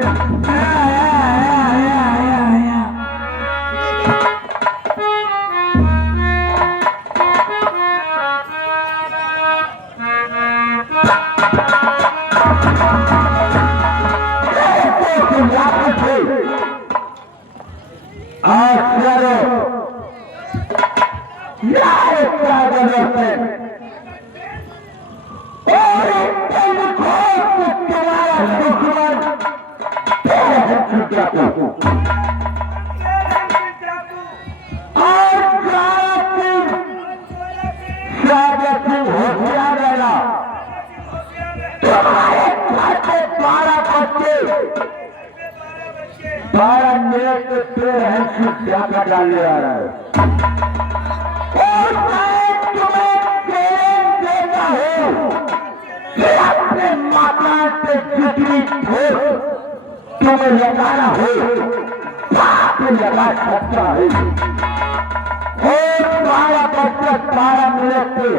डालने आ रहा है। और मैं तुम्हें चैलेंज देता हूँ कि अपने माता से जितनी हो तुम्हें लगाना हो बाप लगा सकता है। और तुम्हारा बच्चा 12 मिनट से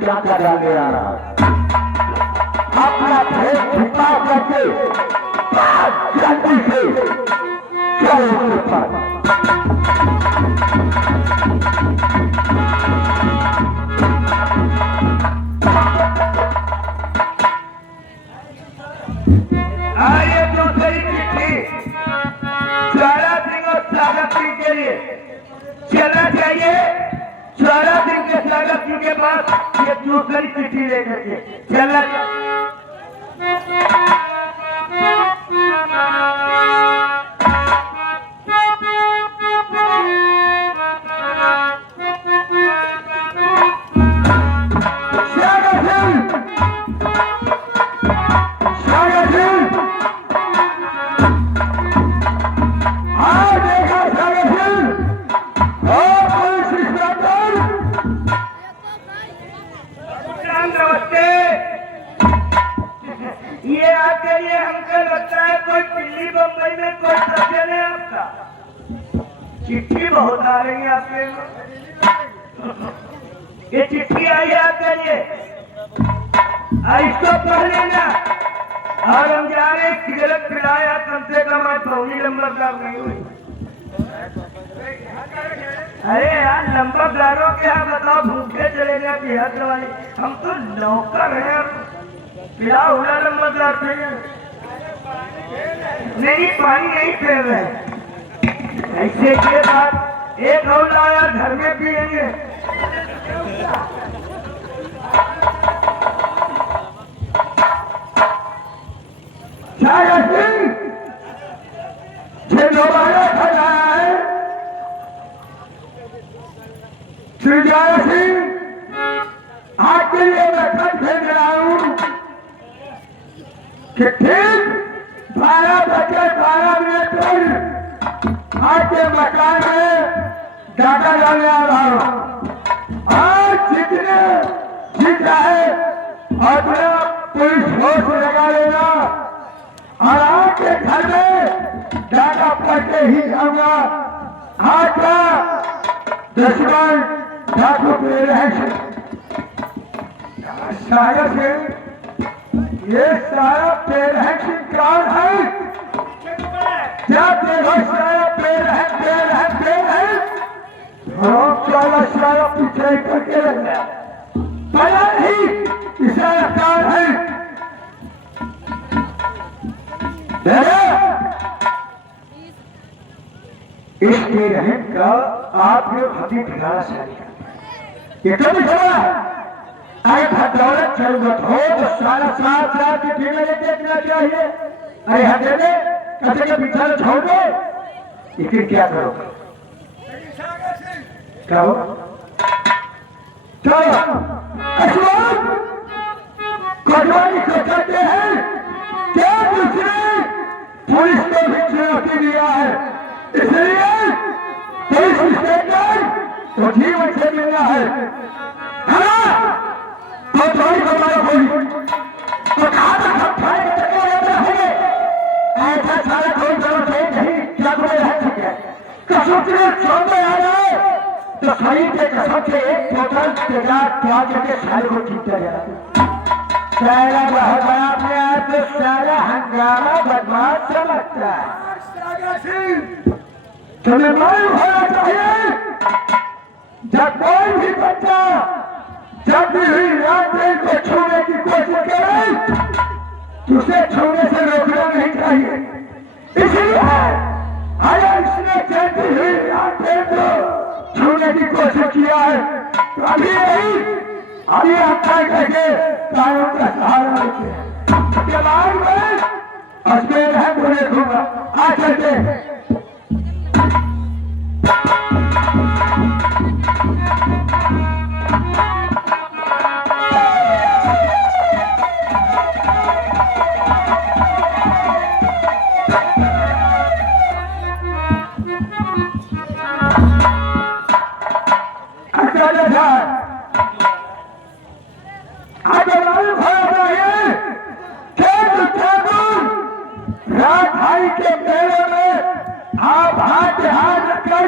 क्या कराने आ रहा है। अपना भेद छिपा करके जल्दी से चलो उसके पास। आइए दूसरी चिट्ठी ज्वाला सिंह और सागर सिंह के लिए चलना चाहिए। ज्वाला सिंह के सागर सिंह के पास ये दूसरी चिट्ठी लेकर के चलना ये आके ये हमको लगता है कोई दिल्ली बम्बई में कोई सज्जन है आपका। चिट्ठी बहुत आ रही है आपके। ये चिट्ठी आई है आपके लिए, इसको पढ़ लेना। और हम जा रहे हैं सिगरेट पिलाया कम से कम आज थोड़ी लंबरदार नहीं हुई। अरे यार लंबरदारों के यहाँ बताओ भूखे चले गए बिहार वाले, हम तो नौकर हैं। पिला हुआ लंबरदार थे नहीं, पानी नहीं फेर रहे। ऐसे के बाद एक और लाया घर में पिएंगे। दोबारा खड़ा है श्रीजाया सिंह। आपके लिए मैं कल भेज रहा हूँ कि ठीक 12:12 पर आपके मकान में डाका डालने आ रहा हूँ। और जितने जीत है अपना पुलिस फोर्स लगा लेना और आपके घर में डाका पड़ के ही जाऊंगा। आपका दुश्मन डाकू पे रहे सागर से ये सारा पेड़ है कौन है? क्या देखो सारा पेड़ है वाला सारा पीछे करके रख गया। पता नहीं इशारा कौन है? इसके रहन का आप लोग हमें ठिकाना चाहिए। ये तो भी खबरा है। अरे भदौलत जरूरत हो तो सारा 7 लाख की टीम में देखना चाहिए। अरे हटे में कच्चे के पीछा छोड़ दो, लेकिन क्या करोगे? क्या हो? कटवानी को कहते हैं क्या दूसरे पुलिस को भी चुनौती दिया है, इसलिए पुलिस स्टेशन तो जीवन से मिलना है। तो थोड़ी हमारा बोली तो कहा तक हम खाए होंगे ऐसा सारा कोई जरूरत नहीं। क्या तुम्हें रह चुके कसौटी छोड़ में आ रहे तो शरीर के कसम से एक टोटल त्याग करके सारे को जीतता जाता। सारा बहुत बड़ा अपने आप को सारा हंगामा बदमाश समझता है। तुम्हें मालूम होना चाहिए जब कोई भी बच्चा जब भी हुई रात को छूने की कोशिश करे तो उसे छूने से रोकना नहीं चाहिए। इसलिए अगर इसने चलती हुई रात को छूने की कोशिश किया है तो अभी नहीं, अभी हत्या करके कानून का सहारा लेते जवान में अजमेर है तो देखूंगा। आ चलते जाए। अगर नहीं भरा ये रात भाई के मेले में आप हाथ कर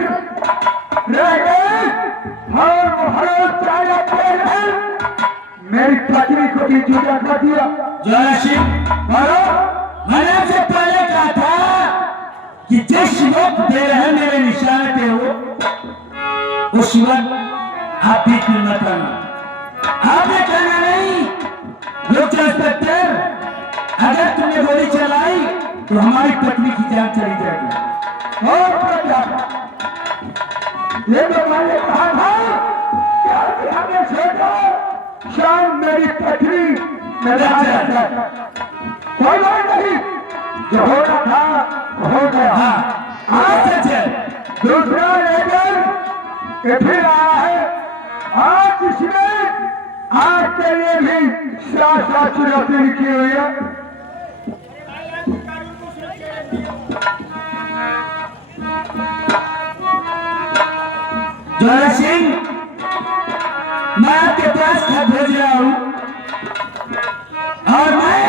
रह गए और भरोसा चाहते हैं। मेरी पत्नी को भी जुदा कर दिया। ज्वाला सिंह, मैंने आपसे पहले कहा था कि जिस वक्त दे रहे मेरे निशान पे हो उस वक्त आप भी मत करना। आपने कहना नहीं लोग इंस्पेक्टर, अगर तुमने गोली चलाई तो हमारी पत्नी की जान चली जाएगी। और ये तो मैंने कहा था कि हमें सोचा शाम मेरी पत्नी मेरे आ जाता है। कोई बात नहीं, जो होना था हो गया। आज से दूसरा लेकर के फिर आया है। आज इसमें आपके लिए भी साथ चुनौती लिखी हुई है। ज्वाला सिंह, मैं आपके पास खत भेज रहा हूं और मैं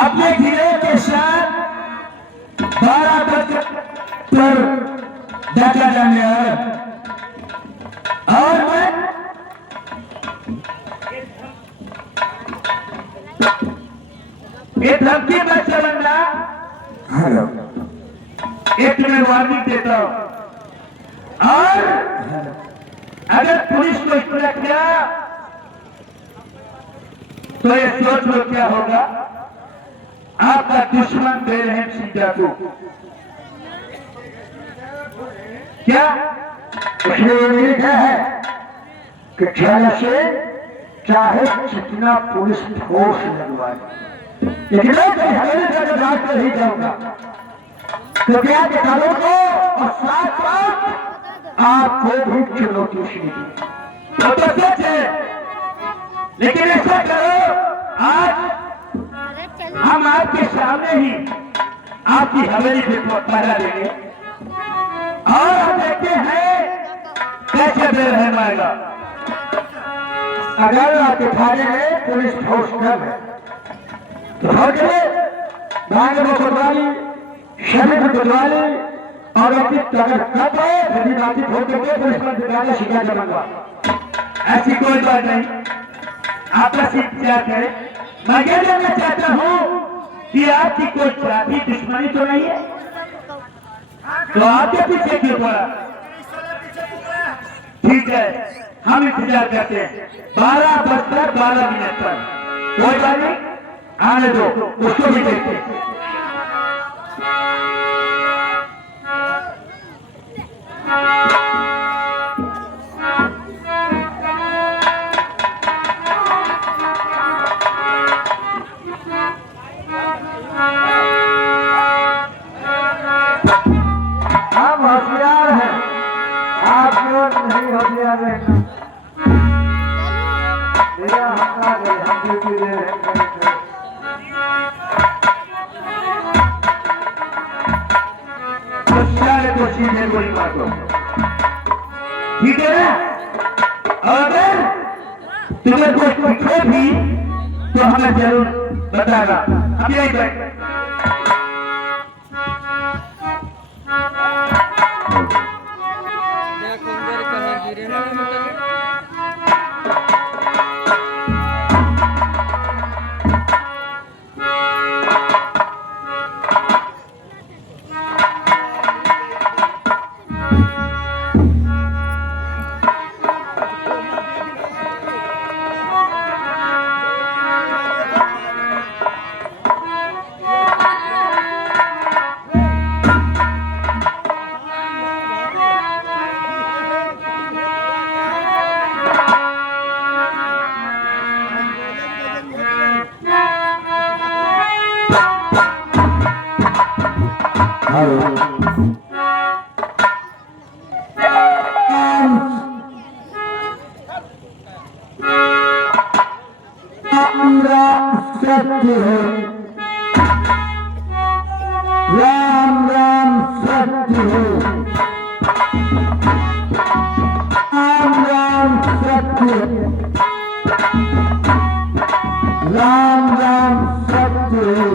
अपने गिरोह के साथ 12 बजे पर डाका जाने आया और मैं एक धमकी में चलना एक मैं वार्निंग देता हूं और अगर पुलिस को इतना किया तो ये सोच लो क्या होगा। आपका दुश्मन बेरहम सिंह डाकू क्या इसलिए उम्मीद है कि खेल से चाहे जितना पुलिस ठोस लगवाए, लेकिन मैं हमें रात कर ही जाऊंगा क्योंकि आप किसानों को और साथ साथ आपको भी चुनौती मिलेगी। वो तो सच है, लेकिन ऐसा करो आज हम आपके सामने ही आपकी हवेली पे पहरा देंगे और हम देखते हैं कैसे बेरहम आएगा। अगर आपके थाने में पुलिस ठोस कर है तो सोचिए भाग में कोतवाली, शरीर में कोतवाली और अगर करते यदि बातचीत हो करके पुलिस पर जुर्माना शिकायत जमाऊंगा। ऐसी कोई बात नहीं, आपस में इंतजार करें। मैं यह जानना चाहता हूँ कि आपकी कोई जाति दुश्मनी तो नहीं है, तो आपके पीछे क्यों पड़ा? ठीक है, हम इंतजार करते हैं 12:12 पर। कोई बात नहीं, आने दो, उसको भी देखते हैं। हम होशियार हैं, आप क्यों नहीं होशियार रहना। मेरा हल्का गए, हम ड्यूटी दे रहे हैं। तो सीधे गोली मार दो, ठीक है ना? अगर तुम्हें कुछ पूछे भी तो हमें जरूर बताना। अब यही बैठ सत्य है, राम राम सत्य है, राम राम है, राम राम सत्य है,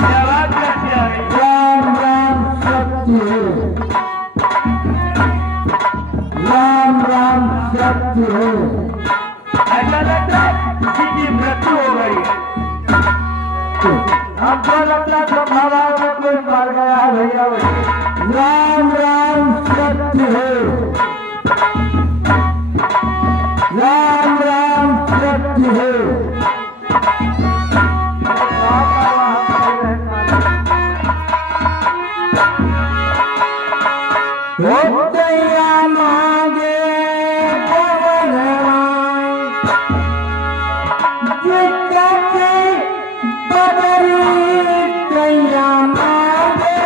क्या बात कैसे आ रही राम राम सत्य है, राम राम सत्य है। ऐसा लगता है किसी की मृत्यु हो गई है। हमको लगता है हवा में कोई मर गया है भैया। राम राम सत्य है, राम राम सत्य है। दैया मांगे बदरी दैया मांगे